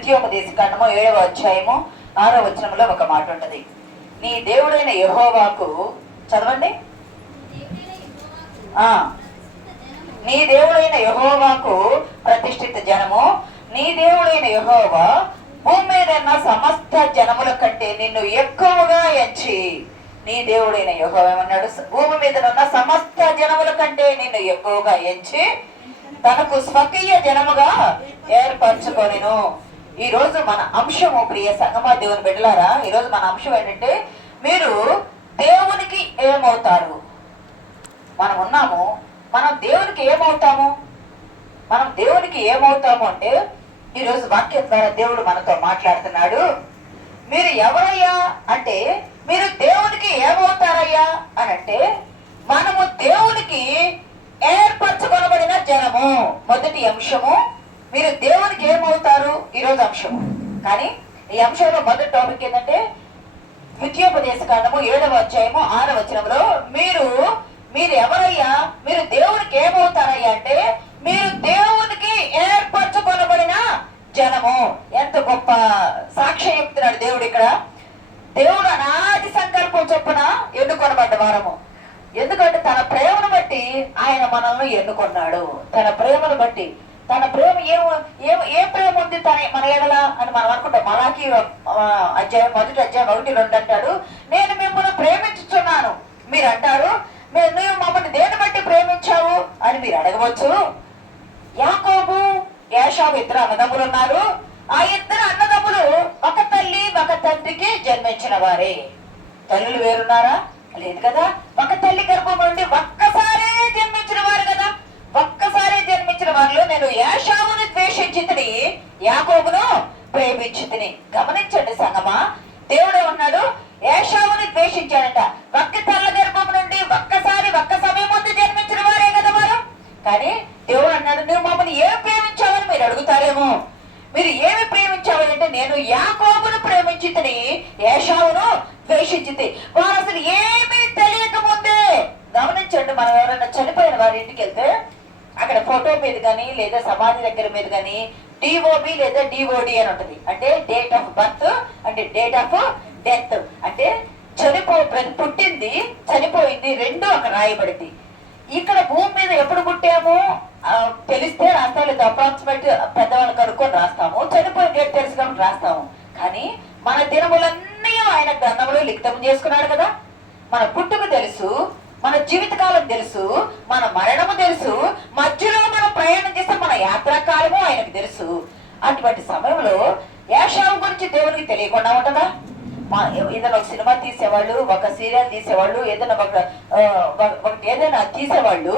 ద్వితీయోపదేశకాండము 7వ అధ్యాయము 6వ వచనంలో ఒక మాట ఉంటది. నీ దేవుడైన యెహోవాకు, చదవండి. నీ దేవుడైన యెహోవాకు ప్రతిష్ఠిత జనము, నీ దేవుడైన యెహోవా భూమి మీద ఉన్న సమస్త జనముల కంటే నిన్ను ఎక్కువగా ఎంచి. నీ దేవుడైన యెహోవా ఏమన్నాడు? భూమి మీద ఉన్న సమస్త జనముల కంటే నిన్ను ఎక్కువగా ఎంచి తనకు స్వకీయ జనముగా ఏర్పరచుకొనెను. ఈ రోజు మన అంశము, ప్రియ సంగమా దేవుని బిడ్డలారా, ఈ రోజు మన అంశం ఏంటంటే, మీరు దేవునికి ఏమవుతారు? మనం ఉన్నాము, మనం దేవునికి ఏమవుతాము? మనం దేవునికి ఏమవుతాము అంటే, ఈరోజు వాక్యం ద్వారా దేవుడు మనతో మాట్లాడుతున్నాడు. మీరు ఎవరయ్యా అంటే, మీరు దేవునికి ఏమవుతారయ్యా అని అంటే, మనము దేవునికి ఏర్పరచుకొనబడిన జనము. మొదటి అంశము, మీరు దేవునికి ఏమవుతారు, ఈరోజు అంశము. కానీ ఈ అంశంలో మొదటి టాపిక్ ఏంటంటే, ద్వితీయోపదేశకాండము 7వ అధ్యాయము 6వ వచనంలో, మీరు ఎవరయ్యా, మీరు దేవునికి ఏమవుతారయ్యా అంటే, మీరు దేవునికి ఏర్పరచుకొనబడిన జనము. ఎంత గొప్ప సాక్ష్యం చెప్తున్నాడు దేవుడు ఇక్కడ. దేవుడు అనాది సంకల్పం చొప్పున ఎన్నుకొనబడ్డ వారము. ఎందుకంటే తన ప్రేమను బట్టి ఆయన మనల్ని ఎన్నుకున్నాడు. తన ప్రేమను బట్టి, తన ప్రేమ ఏ ప్రేమ ఉంది మన ఎడల అని మనం అనుకుంటాం. మలాకి అధ్యాయం 1వ అధ్యాయం 1-2 అంటాడు, నేను మిమ్మల్ని ప్రేమించుచున్నాను. మీరు అంటారు, నువ్వు మమ్మల్ని దేని బట్టి ప్రేమించావు అని మీరు అడగవచ్చు. యాకోబు, ఏశావు ఇద్దరు అన్నదమ్ములు ఉన్నారు. ఆ ఇద్దరు అన్నదమ్ములు ఒక తల్లి ఒక తండ్రికి జన్మించిన వారే. తల్లులు వేరున్నారా? లేదు కదా. ఒక తల్లి గర్భం నుండి ఒక్కసారే జన్మించిన వారు కదా. ఒక్కసారే జన్మించిన వారిలో నేను ఏశావుని ద్వేషించితిని, యాకోబును ప్రేమించితిని. గమనించండి సంగమా, దేవుడే ఉన్నాడు, ఏశావుని ద్వేషించాడంట. ఒక్క తల్ల గర్భం నుండి ఒక్క సమయం ముందు జన్మించిన వారే కదా వారు. కానీ దేవుడు అన్నాడు, నువ్వు మమ్మల్ని ఏమి ప్రేమించావని మీరు అడుగుతారేమో. మీరు ఏమి ప్రేమించావంటే, నేను యాకోబును ప్రేమించితిని, ఏశావును ద్వేషించితి. వారు అసలు ఏమీ తెలియక ముందే. గమనించండి, మనం ఎవరైనా చనిపోయిన వారి ఇంటికి వెళ్తే అక్కడ ఫోటో మీద కానీ లేదా సమాధి దగ్గర మీద కానీ డిఓబి లేదా డిఓడి అని ఉంటుంది. అంటే డేట్ ఆఫ్ బర్త్ అంటే డేట్ ఆఫ్ డెత్. అంటే పుట్టింది, చనిపోయింది, రెండు అక్కడ రాయబడింది. ఇక్కడ భూమి మీద ఎప్పుడు పుట్టాము తెలిస్తే రాస్తాం, లేదా అప్రాక్సిమేట్ పెద్దవాళ్ళు కనుక్కొని రాస్తాము. చనిపోయిన డేట్ తెలుసు కాబట్టి రాస్తాము. కానీ మన దినములన్నీ ఆయన గ్రంథంలో లిఖితం చేసుకున్నాడు కదా. మన పుట్టుక తెలుసు, మన జీవితకాలం తెలుసు, మన మరణము తెలుసు, మధ్యలో మనం ప్రయాణం చేస్తే మన యాత్రాకాలము ఆయనకు తెలుసు. అటువంటి సమయంలో ఏశావు గురించి దేవునికి తెలియకుండా ఉంటుందా? ఏదైనా ఒక సినిమా తీసేవాళ్ళు, ఒక సీరియల్ తీసేవాళ్ళు, ఏదైనా తీసేవాళ్ళు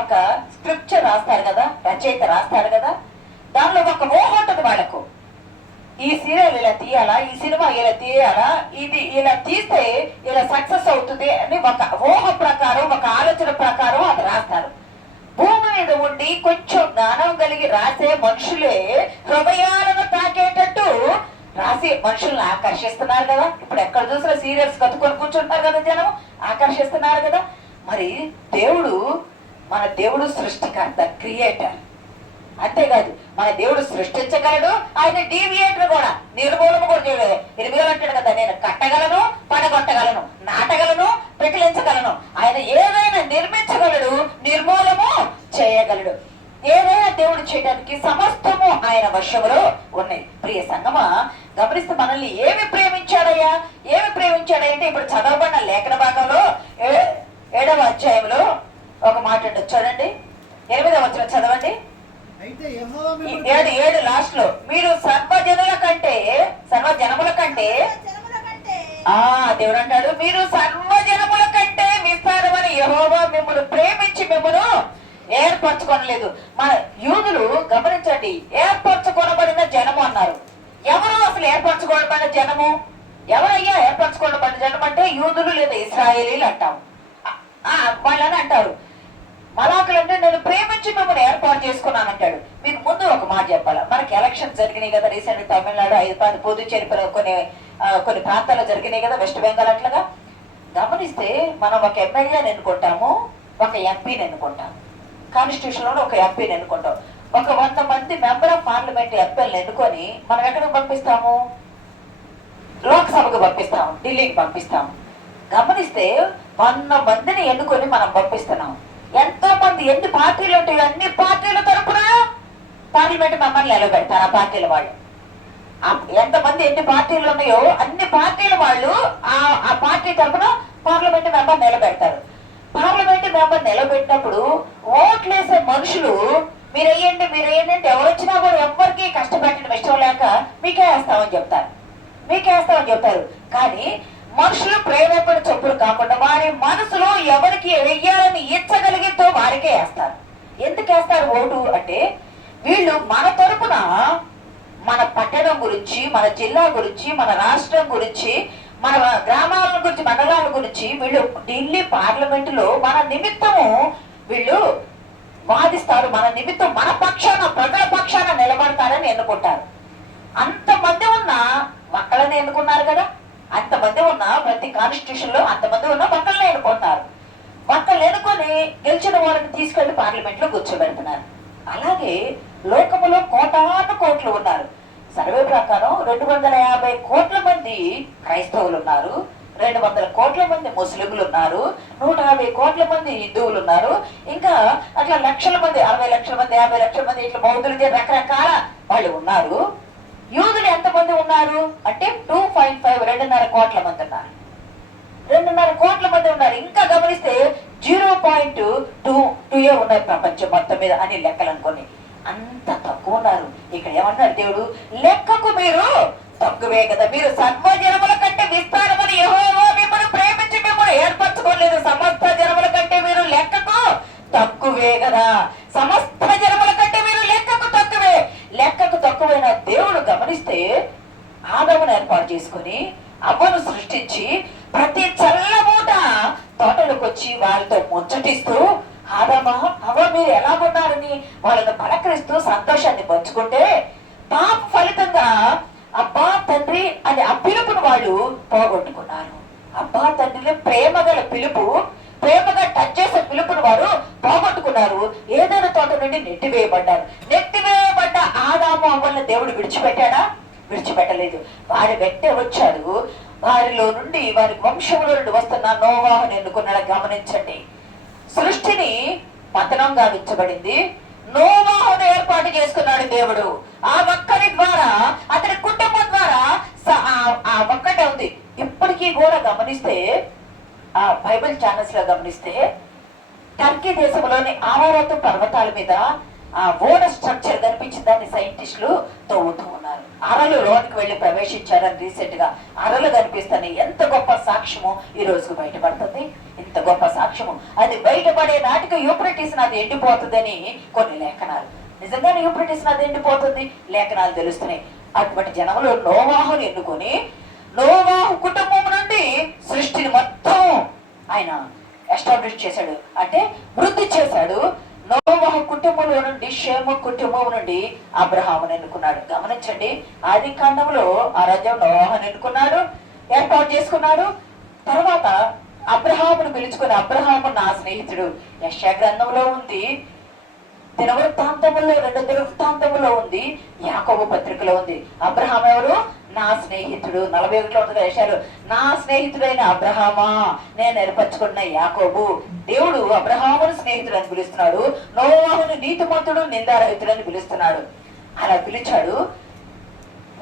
ఒక స్క్రిప్చర్ రాస్తారు కదా, రచయిత రాస్తారు కదా. దానిలో ఒక ఊహ ఉంటుంది వాళ్ళకు. ఈ సీరియల్ ఇలా తీయాలా, ఈ సినిమా ఇలా తీయాలా, ఇది ఇలా తీస్తే ఇలా సక్సెస్ అవుతుంది అని ఒక ఊహ ప్రకారం, ఒక ఆలోచన ప్రకారం అది రాస్తారు. భూమి మీద ఉండి కొంచెం జ్ఞానం కలిగి రాసే మనుషులే హృదయాలను తాకేటట్టు రాసి మనుషులను ఆకర్షిస్తున్నారు కదా. ఇప్పుడు ఎక్కడ చూసినా సీరియల్స్ కట్టుకొని కూర్చుంటారు కదా, జనం ఆకర్షిస్తున్నారు కదా. మరి మన దేవుడు సృష్టికర్త, క్రియేటర్. అంతేకాదు, మన దేవుడు సృష్టించగలడు, ఆయన డీవియేటర్ కూడా, నిర్మూలన కూడా చేయలేదు. ఇరుమూలు అంటాడు కదా, నేను కట్టగలను, పడగొట్టగలను, నాటగలను, పెకిలించగలను. ఆయన ఏదైనా నిర్మించగలడు, నిర్మూలము చేయగలడు. ఏదైనా దేవుడు చేయడానికి సమస్తము ఆయన వశములో ఉన్నాయి. ప్రియ సంగమా, గమనిస్తే మనల్ని ఏమి ప్రేమించాడయ్యా, అంటే ఇప్పుడు చదవబడిన లేఖన భాగంలో 7వ అధ్యాయంలో ఒక మాట ఉంటుంది చూడండి. 8వ వచనం చదవండి. 7 లాస్ట్ లో, మీరు సర్వజనుల కంటే దేవుడు అంటాడు, మీరు సర్వజనముల కంటే విస్తారమని యెహోవా మిమ్మల్ని ప్రేమించి మిమ్మల్ని ఏర్పరచుకోనలేదు. మన యూదులు గమనించండి, ఏర్పరచుకోనబడిన జనము అన్నారు. ఎవరు అసలు ఏర్పరచుకోబడిన జనము? ఎవరయ్యా ఏర్పరచుకోబడిన జనం అంటే యూదులు లేదా ఇశ్రాయేలీలు అంటాం. వాళ్ళని అంటారు. మలాకులు అంటే నేను ప్రేమించి మిమ్మల్ని ఏర్పాటు చేసుకున్నాను అంటాడు. మీకు ముందు ఒక మాట చెప్పాలా, మనకి ఎలక్షన్స్ జరిగినాయి కదా రీసెంట్, తమిళనాడు, హైదరాబాద్, పుదుచ్చేరి, కొన్ని ప్రాంతాల్లో జరిగినాయి కదా, వెస్ట్ బెంగాల్ అట్లాగా. గమనిస్తే మనం ఒక ఎమ్మెల్యేని ఎన్నుకుంటాము, ఒక ఎంపీని ఎన్నుకుంటాము. కాన్స్టిట్యూషన్ లో ఒక ఎంపీని ఎన్నుకుంటాం. ఒక 100 మంది మెంబర్ ఆఫ్ పార్లమెంట్ ఎంపీలను ఎన్నుకొని మనం ఎక్కడికి పంపిస్తాము? లోక్సభకు పంపిస్తాము, ఢిల్లీకి పంపిస్తాము. గమనిస్తే 100 మందిని ఎన్నుకొని మనం పంపిస్తున్నాం. ఎంతో మంది, ఎన్ని పార్టీలు ఉంటాయో అన్ని పార్టీల తరపున పార్లమెంట్ మెంబర్లు నిలబెడతారు. ఆ పార్టీల వాళ్ళు ఎంతమంది, ఎన్ని పార్టీలు ఉన్నాయో అన్ని పార్టీల వాళ్ళు ఆ పార్టీ తరపున పార్లమెంట్ మెంబర్ నిలబెడతారు. పార్లమెంట్ మెంబర్ నిలబెట్టినప్పుడు ఓట్లేసే మనుషులు మీరు వేయండి అంటే ఎవరు వచ్చినా కూడా ఎవరికి కష్టపెట్టడం ఇష్టం లేక మీకే వేస్తామని చెప్తారు. కానీ మనుషులు ప్రేరేపణ చొప్పులు కాకుండా వారి మనసులో ఎవరికి వెయ్యాలని ఇచ్చగలిగితో వారికే వేస్తారు. ఎందుకు వేస్తారు ఓటు అంటే, వీళ్ళు మన తరపున మన పట్టణం గురించి, మన జిల్లా గురించి, మన రాష్ట్రం గురించి, మన గ్రామాల గురించి, మండలాల గురించి వీళ్ళు ఢిల్లీ పార్లమెంటులో మన నిమిత్తము వీళ్ళు వాదిస్తారు. మన నిమిత్తం మన పక్షాన, ప్రజల పక్షాన నిలబడతారని ఎన్నుకుంటారు. అంతమంది ఉన్న మక్కలని ఎన్నుకున్నారు కదా, అంతమంది ఉన్న ప్రతి కాన్స్టిట్యూషన్ లో అంతమంది ఉన్న మక్కల్ని ఎన్నుకుంటారు. మక్కలు ఎన్నుకొని గెలిచిన వాళ్ళని తీసుకెళ్లి పార్లమెంట్ లో కూర్చోబెడుతున్నారు. అలాగే లోకములో కోటాను కోట్లు ఉన్నారు. సర్వే ప్రకారం 250 కోట్ల మంది క్రైస్తవులు ఉన్నారు, 200 కోట్ల మంది ముస్లింలు ఉన్నారు, 150 కోట్ల మంది హిందువులు ఉన్నారు, ఇంకా అట్లా లక్షల మంది, 60 లక్షల మంది, 50 లక్షల మంది, ఇట్లా బౌద్ధులు, రకరకాల వాళ్ళు ఉన్నారు. యూదులు ఎంతమంది ఉన్నారు అంటే 2.5 కోట్ల మంది ఉన్నారు. 2.5 కోట్ల మంది ఉన్నారు. ఇంకా గమనిస్తే 0.22 ఉన్నారు ప్రపంచం మొత్తం మీద అని లెక్కలు అనుకోని. అంత తక్కువ ఉన్నారు. ఇక్కడ ఏమన్నారు దేవుడు, లెక్కకు మీరు తక్కువే కదా, మీరు సర్వజనముల కంటే విస్తారమని యెహోవా మిమ్మల్ని ప్రేమించి మిమ్మల్ని ఏర్పరచుకోలేదు. సమస్త జనముల కంటే మీరు లెక్కకు తక్కువే కదా, సమస్త జనముల కంటే మీరు లెక్కకు తక్కువే. లెక్కకు తక్కువైన దేవుడు గమనిస్తే ఆదామును ఏర్పాటు చేసుకుని అవ్వను సృష్టించి ప్రతి చల్లమూట తోటలోకి వచ్చి వారితో ముచ్చటిస్తూ, ఆదామా అవ్వ మీరు ఎలాగున్నారని వాళ్ళని పలకరిస్తూ సంతోషాన్ని పంచుకుంటే, పాప ఫలితంగా అబ్బా తండ్రి అని ఆ పిలుపును వాళ్ళు పోగొట్టుకున్నారు. అబ్బా తండ్రి ప్రేమగల పిలుపు, ప్రేమగా టచ్ చేసే పిలుపును వారు పోగొట్టుకున్నారు. ఏదైనా తోట నుండి నెట్టివేయబడ్డారు. నెట్టివేయబడ్డ ఆదాము అవ్వలను దేవుడు విడిచిపెట్టాడా? విడిచిపెట్టలేదు. వారి వెంటే వచ్చాడు. వారిలో నుండి, వారి వంశంలో నుండి వస్తున్న నోవాహును ఎన్నుకున్నాడు. గమనించండి, సృష్టిని పతనం గావించబడింది. నోవాహును ఏర్పాటు చేసుకున్నాడు దేవుడు. ఆ ఒక్కరి ద్వారా, అతని కుటుంబం ద్వారా ఆ ఒక్కటే ఉంది. ఇప్పటికీ కూడా గమనిస్తే ఆ బైబిల్ ఛానల్స్ లో గమనిస్తే టర్కీ దేశంలోని ఆరారత్ పర్వతాల మీద ఆ ఓడ స్ట్రక్చర్ కనిపించిన దాన్ని సైంటిస్టులు తవ్వుతూ ఉన్నారు. అరలు లోనికి వెళ్ళి ప్రవేశించారని రీసెంట్ గా అరలు కనిపిస్తాయి. ఎంత గొప్ప సాక్ష్యము ఈ రోజుకు బయటపడుతుంది. ఇంత గొప్ప సాక్ష్యము అది బయటపడే నాటికి యూప్రటిస్ నది ఎండిపోతుందని కొన్ని లేఖనాలు. నిజంగానే యూప్రటిస్ నది ఎండిపోతుంది, లేఖనాలు తెలుస్తున్నాయి. అటువంటి జనములు నోవాహును ఎన్నుకొని నోవాహు కుటుంబం నుండి సృష్టిని మొత్తం ఆయన ఎస్టాబ్లిష్ చేశాడు, అంటే వృద్ధి చేశాడు. నోవాహు కుటుంబంలో నుండి, షేము కుటుంబం నుండి అబ్రహామును ఎన్నుకున్నాడు. గమనించండి, ఆది కాండంలో ఆ రాజ్యం నోవాహును ఎన్నుకున్నాడు, ఏర్పాటు చేసుకున్నాడు. తర్వాత అబ్రహామును పిలుచుకుని, అబ్రహాము నా స్నేహితుడు యెషయా గ్రంథంలో ఉంది, దినవృత్తాంతములో 2 దినవృత్తాంతములో ఉంది, యాకోబు పత్రికలో ఉంది. అబ్రహాం ఎవరు? నా స్నేహితుడు. 41లో ఉంటుంది యెషయాలో, నా స్నేహితుడైన అబ్రహామా నేను ఏర్పరచుకున్న యాకోబు. దేవుడు అబ్రహామును స్నేహితుడు అని పిలుస్తున్నాడు, నోవాహును నీతిమంతుడు నిందారహితుడు అని పిలుస్తున్నాడు. అలా పిలిచాడు.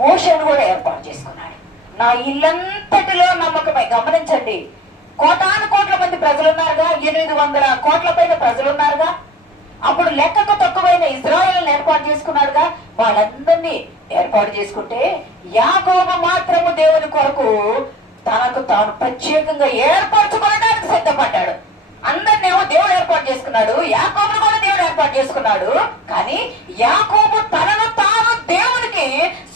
మోషేను కూడా ఏర్పాటు చేసుకున్నాడు. నా ఇల్లంతటిలో నమ్మకమై. గమనించండి, కోటాను కోట్ల మంది ప్రజలు ఉన్నారుగా, 800 కోట్ల పైన ప్రజలు ఉన్నారుగా. అప్పుడు లెక్కకు తక్కువైన ఇజ్రాయేల్ ఏర్పాటు చేసుకున్నాడుగా. వాళ్ళందరినీ ఏర్పాటు చేసుకుంటే యాకోబు మాత్రము దేవుని కొరకు తనకు తాను ప్రత్యేకంగా ఏర్పరచుకోవడానికి సిద్ధపడ్డాడు. అందరినేమో దేవుడు ఏర్పాటు చేసుకున్నాడు, యాకోబును కూడా దేవుడు ఏర్పాటు చేసుకున్నాడు. కానీ యాకోబు తనను తాను దేవునికి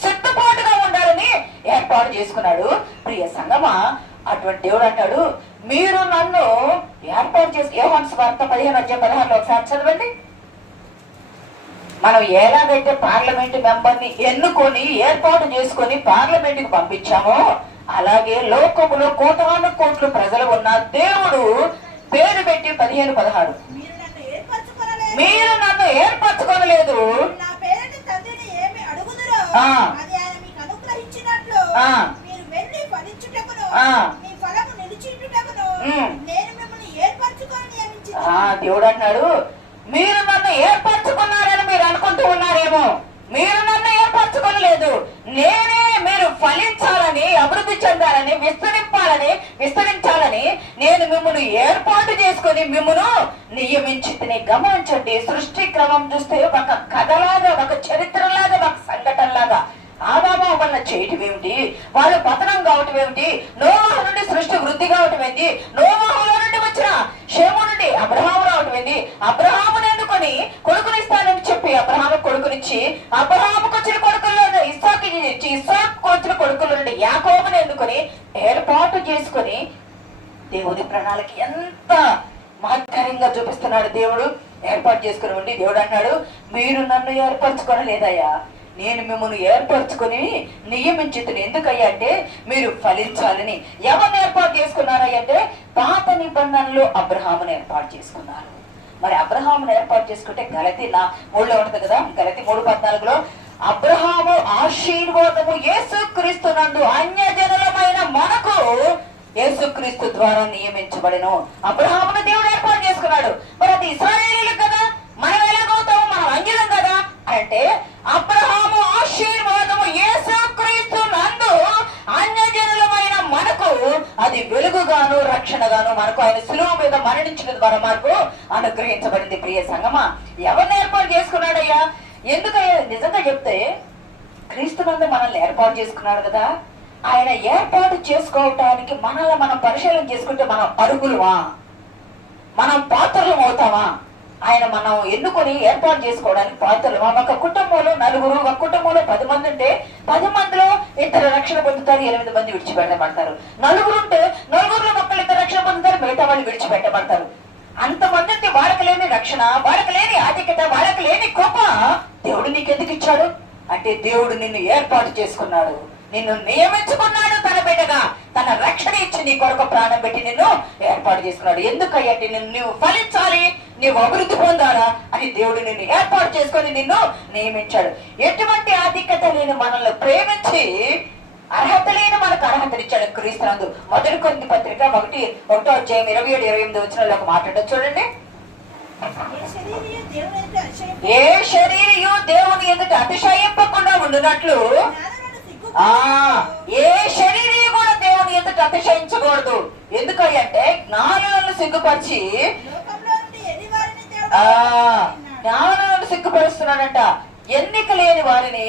సిద్ధపాటుగా ఉండాలని ఏర్పాటు చేసుకున్నాడు. ప్రియ సంగమా, అటువంటి దేవుడు అంటాడు, మీరు నన్ను ఏర్పాటు చేసి, యోహాను సువార్త 15:16 ఒకసారి చదవండి. మనం ఎలాగైతే పార్లమెంట్ మెంబర్ని ఎన్నుకొని ఏర్పాటు చేసుకొని పార్లమెంట్ కి పంపించామో, అలాగే లోకములో కోటాను కోట్లు ప్రజలు ఉన్న దేవుడు పేరు పెట్టి 15:16 మీరు నన్ను ఏర్పరచుకోలేదు, నా పేరిట తండ్రిని ఏమి అడుగుదురో అది ఆయన మీకు అనుగ్రహించినట్లు మీరు వెళ్ళి ఫలించుటకును మీ ఫలము నిలిచియుటకును నేను మిమ్మల్ని ఏర్పరచుకొని నియమించాను. దేవుడు అన్నాడు, మీరు నన్ను ఏర్పరచుకున్నారని మీరు అనుకుంటూ ఉన్నారేమో, మీరు నన్ను ఏర్పరచుకోలేదు. నేనే మీరు ఫలించాలని, అభివృద్ధి చెందాలని, విస్తరించాలని నేను మిమ్మల్ని ఏర్పాటు చేసుకుని మిమ్మల్ని నియమించి గమనించండి. సృష్టి క్రమం చూస్తే ఒక కథలాగా, ఒక చరిత్రలాగా, ఒక సంఘటనలాగా ఆదాము వల్ల చేయటం ఏమిటి, వాళ్ళు పతనం కావటం ఏమిటి, నోవహు నుండి సృష్టి వృద్ధి కావటం ఏంటి, నోవహులో నుండి వచ్చిన షేము నుండి అబ్రహాము రావటం ఏంటి, అబ్రహాముని ఎన్నుకొని కొడుకునిస్తానని చెప్పి అబ్రహాము కొడుకునిచ్చి, అబ్రహాముకు వచ్చిన కొడుకుల్లో ఇస్సాకు ఇచ్చి, ఇస్సాకు వచ్చిన కొడుకుల నుండి యాకోబుని ఎన్నుకొని ఏర్పాటు చేసుకొని దేవుని ప్రణాళిక ఎంత మహత్తరంగా చూపిస్తున్నాడు. దేవుడు ఏర్పాటు చేసుకుని ఉండి దేవుడు అన్నాడు, మీరు నన్ను ఏర్పరచుకోలేదయ్యా, నేను మిమ్మల్ని ఏర్పరచుకొని నియమించుతుని. ఎందుకయ్యా అంటే మీరు ఫలించాలని. ఎవరిని ఏర్పాటు చేసుకున్నారయ్యంటే పాత నిబంధనలు అబ్రహామును ఏర్పాటు చేసుకున్నారు. మరి అబ్రహామును ఏర్పాటు చేసుకుంటే గలతీ 3లో ఉంటది కదా, గలతీ 3:14 అబ్రహాము ఆశీర్వాదము యేసుక్రీస్తు నందు అన్యజనులమైన మనకు యేసుక్రీస్తు ద్వారా నియమించబడెను. అబ్రహామును దేవుడు ఏర్పాటు చేసుకున్నాడు. మరి అది ఇశ్రాయేలీయులు కదా, మనం ఎలాగవుతాము, మనం అంజనం కదా అంటే అబ్రహాము ఆశీర్వాదము యేసుక్రీస్తు నందు అన్యజనులమైన మనకు అది వెలుగుగాను రక్షణగాను మనకు ఆయన శిలువ మీద మరణించిన ద్వారా మనకు అనుగ్రహించబడింది. ప్రియ సంగమా, ఎవరిని ఏర్పాటు చేసుకున్నాడయ్యా? ఎందుకయ్యా? నిజంగా చెప్తే క్రీస్తు నందు మనల్ని ఏర్పాటు చేసుకున్నాడు కదా. ఆయన ఏర్పాటు చేసుకోవటానికి మనల్ని మనం పరిశీలన చేసుకుంటే మనం అరుగులువా, మనం పాత్రలం అవుతామా? ఆయన మనం ఎన్నుకొని ఏర్పాటు చేసుకోవడానికి పాత్రలు. ఒక కుటుంబంలో 4, ఒక కుటుంబంలో 10 మంది ఉంటే 10 మందిలో 2 రక్షణ పొందుతారు, 8 మంది విడిచిపెట్టబడతారు. 4 ఉంటే 4లో ఒకళ్ళు 2 రక్షణ పొందుతారు, మిగతా వాళ్ళు విడిచిపెట్టబడతారు. అంతమంది ఉంటే వాళ్ళకి లేని రక్షణ, వాళ్ళకి లేని ఆధిక్యత, వాళ్ళకి లేని కృప దేవుడు నీకెందుకు ఇచ్చాడు అంటే దేవుడు నిన్ను ఏర్పాటు చేసుకున్నాడు, నిన్ను నియమించుకున్నాడు. తన బిడ్డగా తన రక్షణ ఇచ్చి నీ కొరకు ప్రాణం పెట్టి నిన్ను ఏర్పాటు చేసుకున్నాడు. ఎందుకయ్యంటే నువ్వు ఫలించాలి, నీవు అభివృద్ధి పొందాలా అని దేవుడు నిన్ను ఏర్పాటు చేసుకొని నిన్ను నియమించాడు. ఎటువంటి ఆధిక్యత లేని మనల్ని ప్రేమించి అర్హత లేని మనకు అర్హతనిచ్చాడు క్రీస్తునందు. 1 కొరింథీ పత్రిక 1:27-28 వచనాల్లో ఒక మాట చూడండి. ఏ శరీరియు దేవుని ఎదుట అతిశయింపకుండా ఉండునట్లు ఏ శరీరీ కూడా దేవుని ఎదుట అతిశయించకూడదు. ఎందుకంటే జ్ఞానులను సిగ్గుపరిచి జ్ఞానులను సిగ్గుపరుస్తున్నాడంట. ఎన్నిక లేని వారిని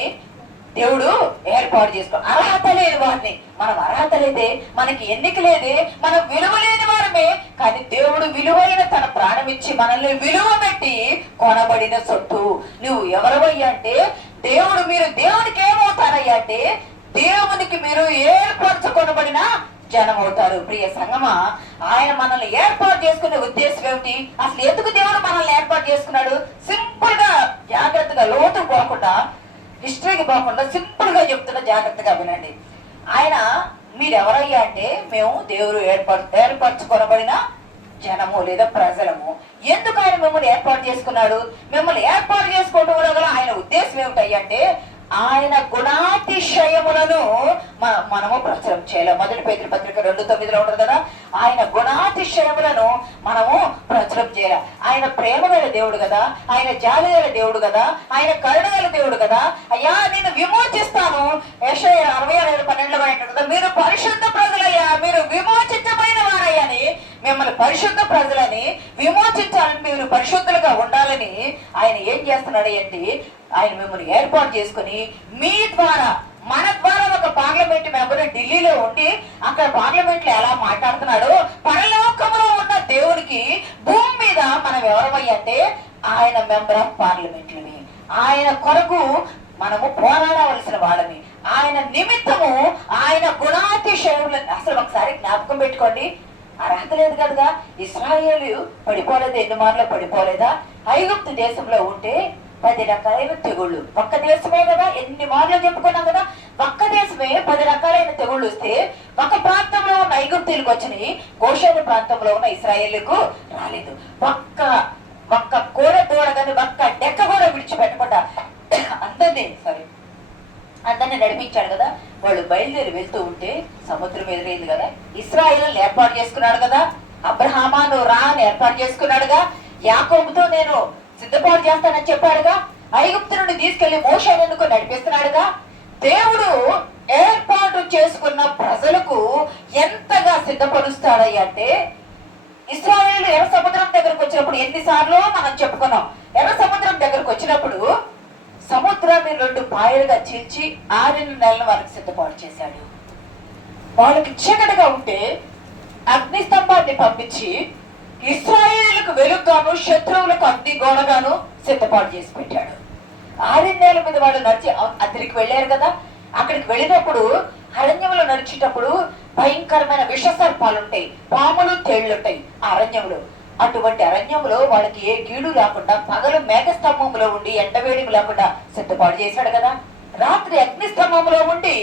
దేవుడు ఏర్పాటు చేసుకో. అర్హత లేని వారిని, మనం అర్హత లేదే, మనకి ఎన్నిక లేదే, మనం విలువ లేని వారమే. కానీ దేవుడు విలువైన తన ప్రాణం ఇచ్చి మనల్ని విలువ పెట్టి కొనబడిన సొత్తు. నువ్వు ఎవరవయ్యా అంటే దేవుడు, మీరు దేవునికి ఏమవుతారయ్యా అంటే దేవునికి మీరు ఏర్పరచుకొనబడిన జనం అవుతారు. ప్రియ సంగమా, ఆయన మనల్ని ఏర్పాటు చేసుకునే ఉద్దేశం ఏమిటి? అసలు ఎందుకు దేవుడు మనల్ని ఏర్పాటు చేసుకున్నాడు? సింపుల్ గా, జాగ్రత్తగా, లోతు పోకుండా, హిస్టరీకి పోకుండా సింపుల్ గా చెప్తున్నా, జాగ్రత్తగా వినండి. ఆయన మీరెవరయ్యా అంటే మేము దేవుడు ఏర్పరచుకొనబడిన జనము లేదా ప్రజలము. ఎందుకు ఆయన మిమ్మల్ని ఏర్పాటు చేసుకున్నాడు? మిమ్మల్ని ఏర్పాటు చేసుకోవడం వల్ల ఆయన ఉద్దేశం ఏమిటయ్యా అంటే ఆయన గుణాతిశయములను మనము ప్రచురం చేయాలి. 1 పేతురు పత్రిక 2:9 ఉంటుంది కదా, ఆయన గుణాతిశయములను మనము ప్రచురం చేయాలి. ఆయన ప్రేమ గల దేవుడు కదా, ఆయన జాలి గల దేవుడు కదా, ఆయన కరుణ గల దేవుడు కదా. అయ్యా నేను విమోచిస్తాను, యెషయా 66:12 మీరు పరిశుద్ధ ప్రజలయ్యా, మీరు విమోచించబడిన వారయ్యని, మిమ్మల్ని పరిశుద్ధ ప్రజలని విమోచించాలని, మీరు పరిశుద్ధులుగా ఉండాలని ఆయన ఏం చేస్తున్నాడు అంటే ఆయన మిమ్మల్ని ఏర్పాటు చేసుకుని మీ ద్వారా, మన ద్వారా ఒక పార్లమెంట్ మెంబర్ ఢిల్లీలో ఉండి అక్కడ పార్లమెంట్ లో ఎలా మాట్లాడుతున్నాడో పరలోకంలో ఉన్న దేవునికి భూమి మీద మనం ఎవరమయ్యా అంటే ఆయన మెంబర్ ఆఫ్ పార్లమెంట్. ఆయన కొరకు మనము పోరాడవలసిన వాళ్ళని, ఆయన నిమిత్తము ఆయన గుణాతిశయములను. అసలు ఒకసారి జ్ఞాపకం పెట్టుకోండి, అర్హత లేదు కదా. ఇశ్రాయేలు పడిపోలేదు, ఎన్ని మార్లు పడిపోలేదా? ఐగుప్తు దేశంలో ఉంటే 10 రకాలైన తెగుళ్ళు. ఒక్క దేశమే కదా, ఎన్ని మార్లు చెప్పుకున్నాం కదా. ఒక్క దేశమే 10 రకాలైన తెగుళ్ళు వస్తే ఒక ప్రాంతంలో ఉన్న ఐగుప్తీయులకు వచ్చినాయి, గోషేను ప్రాంతంలో ఉన్న ఇశ్రాయేలుకు రాలేదు. ఒక్క ఒక్క కూర దూడగాని ఒక్క డెక్క కూడా విడిచిపెట్టకుండా అందరినీ నడిపించాడు కదా. వాళ్ళు బయలుదేరి వెళ్తూ ఉంటే సముద్రం ఎదురైంది కదా. ఇశ్రాయేలును ఏర్పాటు చేసుకున్నాడు కదా. అబ్రహామా నువ్వు రా అని ఏర్పాటు చేసుకున్నాడుగా. యాకోబుతో నేను సిద్ధపాటు చేస్తానని చెప్పాడుగా. ఐగుప్తు నుండి తీసుకెళ్లి మోషేను ఎందుకు నడిపిస్తున్నాడుగా. దేవుడు ఏర్పాటు చేసుకున్న ప్రజలకు ఎంతగా సిద్ధపరుస్తాడయ్య అంటే, ఇశ్రాయేలు ఎర్ర సముద్రం దగ్గరకు వచ్చినప్పుడు ఎన్నిసార్లు మనం చెప్పుకున్నాం. ఎర్ర సముద్రం దగ్గరకు వచ్చినప్పుడు సముద్రాన్ని 2 పాయలుగా చీల్చి 6 నెలల వరకు సిద్ధపాటు చేశాడు. వాళ్ళకి చీకటిగా ఉంటే అగ్నిస్తంభాన్ని పంపించి ఇశ్రాయేలుకు వెలుగుగాను శత్రువులకు అగ్ని గోడగాను సిద్ధపాటు చేసి పెట్టాడు. 6 నెలల మీద వాళ్ళు నడిచి అద్దరికి వెళ్ళారు కదా. అక్కడికి వెళ్ళినప్పుడు అరణ్యంలో నడిచేటప్పుడు భయంకరమైన విష సర్పాలుంటాయి, పాములు తేళ్లుంటాయి అరణ్యంలో. అటువంటి అరణ్యంలో వాళ్ళకి ఏ కీడు లేకుండా పగలు మేఘస్తంభంలో ఉండి ఎండవేడి లేకుండా సిద్ధపాటు చేశాడు కదా. రాత్రి అగ్నిస్తంభంలో ఉండి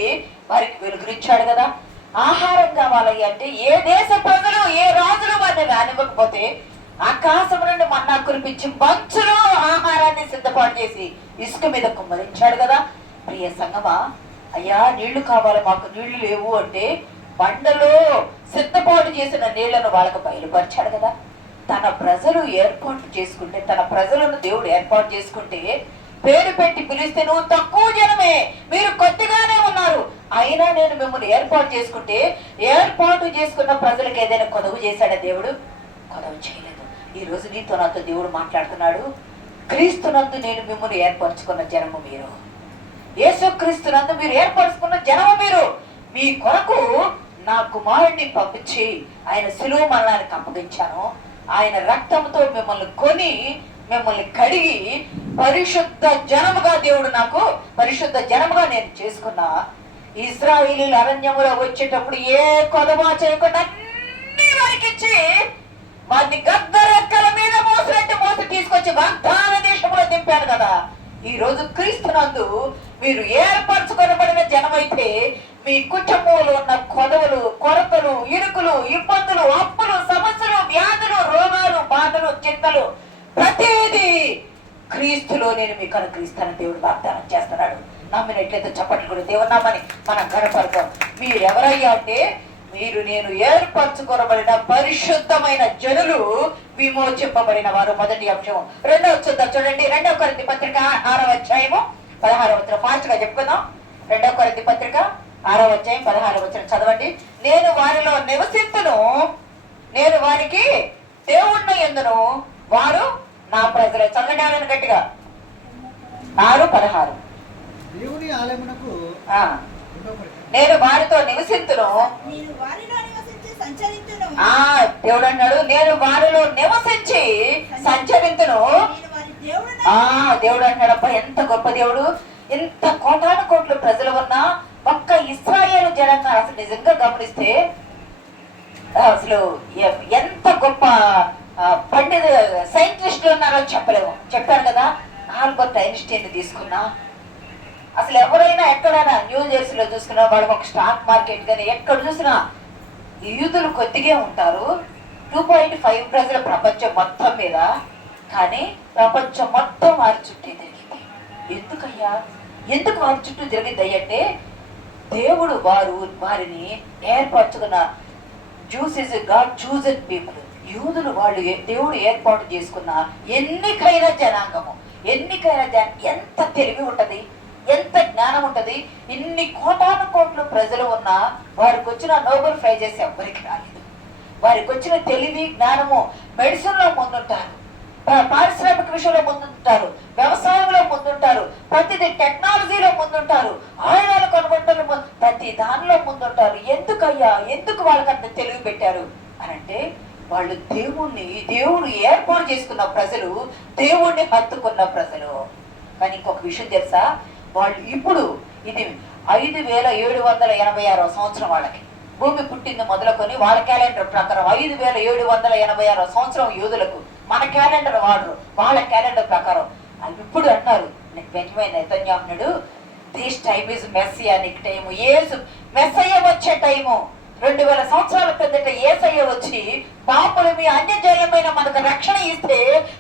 వారికి వెలుగునిచ్చాడు కదా. ఆహారం కావాలి అంటే ఏ దేశ ప్రజలు ఏ రాజులు వారిని రానివ్వకపోతే ఆకాశం నుండి మన్నా కురిపించి మంచులో ఆహారాన్ని సిద్ధపాటు చేసి ఇసుక మీద కుమ్మరించాడు కదా. ప్రియ సంగమా, అయ్యా నీళ్లు కావాలి, మాకు నీళ్లు లేవు అంటే బండలో సిద్ధపాటు చేసిన నీళ్లను వాళ్ళకు బయలుపరిచాడు కదా. తన ప్రజలు ఏర్పాటు చేసుకుంటే, తన ప్రజలను దేవుడు ఏర్పాటు చేసుకుంటే పేరు పెట్టి పిలిస్తే నువ్వు తక్కువ జనమే, మీరు కొద్దిగానే ఉన్నారు, అయినా నేను మిమ్మల్ని ఏర్పాటు చేసుకుంటే ఏర్పాటు చేసుకున్న ప్రజలకు ఏదైనా కొదవు చేశాడా దేవుడు? కొదవు చేయలేదు. ఈ రోజు నీతో నాతో దేవుడు మాట్లాడుతున్నాడు. క్రీస్తునందు నేను మిమ్మల్ని ఏర్పరచుకున్న జనము మీరు, యేసుక్రీస్తునందు మీరు ఏర్పరచుకున్న జనము మీరు. మీ కొరకు నా కుమారుడిని పంపించి ఆయన శిలువ మరణానికి అప్పగించాను. ఆయన రక్తంతో మిమ్మల్ని కొని మిమ్మల్ని కడిగి పరిశుద్ధ జనముగా దేవుడు నాకు పరిశుద్ధ జనముగా నేను చేసుకున్నా. ఇశ్రాయేలీయులు అరణ్యములో వచ్చేటప్పుడు ఏ కొదవా చేయకుండా అన్ని వారికిచ్చి వారిని గద్దరెక్కల మీద మోసినట్టు మోసి తీసుకొచ్చి వాగ్దాన దేశంలో దింపాను కదా. ఈ రోజు క్రీస్తునందు మీరు ఏర్పరచుకొనబడిన జనమైతే మీ కుటుంబంలో ఉన్న కొదవలు, కొరతలు, ఇరుకులు, ఇబ్బందులు, అప్పులు, సమస్యలు, వ్యాధులు, రోగాలు, బాధలు, చింతలు ప్రతిదీ క్రీస్తులో నేను మీకు అనుగ్రహిస్తానని దేవుడు వాగ్దానం చేస్తున్నాడు. నమ్మినట్లయితే చప్పట్లు కూడా దేవుడు నమ్మని మనం గణపడతాం. మీరు ఎవరయ్యా అంటే మీరు నేను ఏర్పరచుకోబడిన పరిశుద్ధమైన జనులు, విమోచింపబడిన వారు. మొదటి అంశం. రెండవ చూద్దాం చూడండి. 2 కొరింథీ పత్రిక 6వ అధ్యాయము 16వ వచనం. ఫాస్ట్ గా చెప్పుకుందాం. 2 కొరింథీ పత్రిక 6వ అధ్యాయం 16వ వచనం చదవండి. నేను వారిలో నివసింతును, నేను వారికి దేవుణ్ణి యందును, వారు నా ప్రజలే. చదవడానికి గట్టిగా 6:16. దేవుని ఆలయమునకు నేను వారితో నివసింతును. దేవుడు అన్నాడు నేను వారిలో నివసించి సంచరింతును. దేవుడు అంటాడు, అబ్బా ఎంత గొప్ప దేవుడు. ఇంత కోటాను కోట్లు ప్రజలు ఉన్నా ఒక్క ఇశ్రాయేలు జనంగా అసలు నిజంగా గమనిస్తే అసలు ఎంత గొప్ప పండిత సైంటిస్టులు ఉన్నారో చెప్పలేము. చెప్పారు కదా, ఆల్బర్ట్ ఐన్స్టీన్ తీసుకున్నా, అసలు ఎవరైనా ఎక్కడైనా న్యూ జెర్సీలో చూసుకున్నా వాడు ఒక స్టాక్ మార్కెట్ కానీ ఎక్కడ చూసినా యూదులు కొద్దిగా ఉంటారు. 2.5 ప్రజల ప్రపంచం మొత్తం మీద, కానీ ప్రపంచం మొత్తం వారి చుట్టూ తిరిగింది. ఎందుకయ్యా, ఎందుకు వారి చుట్టూ తిరిగింది అయ్యంటే దేవుడు వారిని ఏర్పరచుకున్న juice is God chosen people. యూదులు వాళ్ళు దేవుడు ఏర్పాటు చేసుకున్న ఎన్నికైన జనాంగము. ఎన్నికైన ఎంత తెలివి ఉంటది, ఎంత జ్ఞానం ఉంటది. ఇన్ని కోటాను కోట్లు ప్రజలు ఉన్నా వారికి వచ్చిన నోబెల్ ప్రైజెస్ ఎవరికి రాలేదు. వారికి వచ్చిన తెలివి జ్ఞానము మెడిసిన్ లో ముందుంటారు, పారిశ్రామిక విషయంలో ముందుంటారు, వ్యవసాయంలో ముందుంటారు, ప్రతిదీ టెక్నాలజీలో ముందుంటారు, ఆయుధాలు కొనుగోలు ప్రతి దానిలో ముందుంటారు. ఎందుకయ్యా, ఎందుకు వాళ్ళకంత తెలివి పెట్టారు అనంటే వాళ్ళు దేవుడు ఏర్పాటు చేసుకున్న ప్రజలు, దేవుణ్ణి హత్తుకున్న ప్రజలు. కానీ ఇంకొక విషయం తెలుసా, వాళ్ళు ఇప్పుడు ఇది 5786వ సంవత్సరం వాళ్ళకి. భూమి పుట్టింది మొదలుకొని వాళ్ళ క్యాలెండర్ ప్రకారం 5786వ సంవత్సరం యూదులకు. మన క్యాలెండర్ వాడరు, వాళ్ళ క్యాలెండర్ ప్రకారం. ఇప్పుడు అంటారు Benjamin Netanyahu, this time is messianic time, యేసు మెస్సయ్య వచ్చే టైము. 2000 సంవత్సరాల కిందట యేసయ్య వచ్చి పాపులమి అన్యజనులమైన మనకు రక్షణ ఇస్తే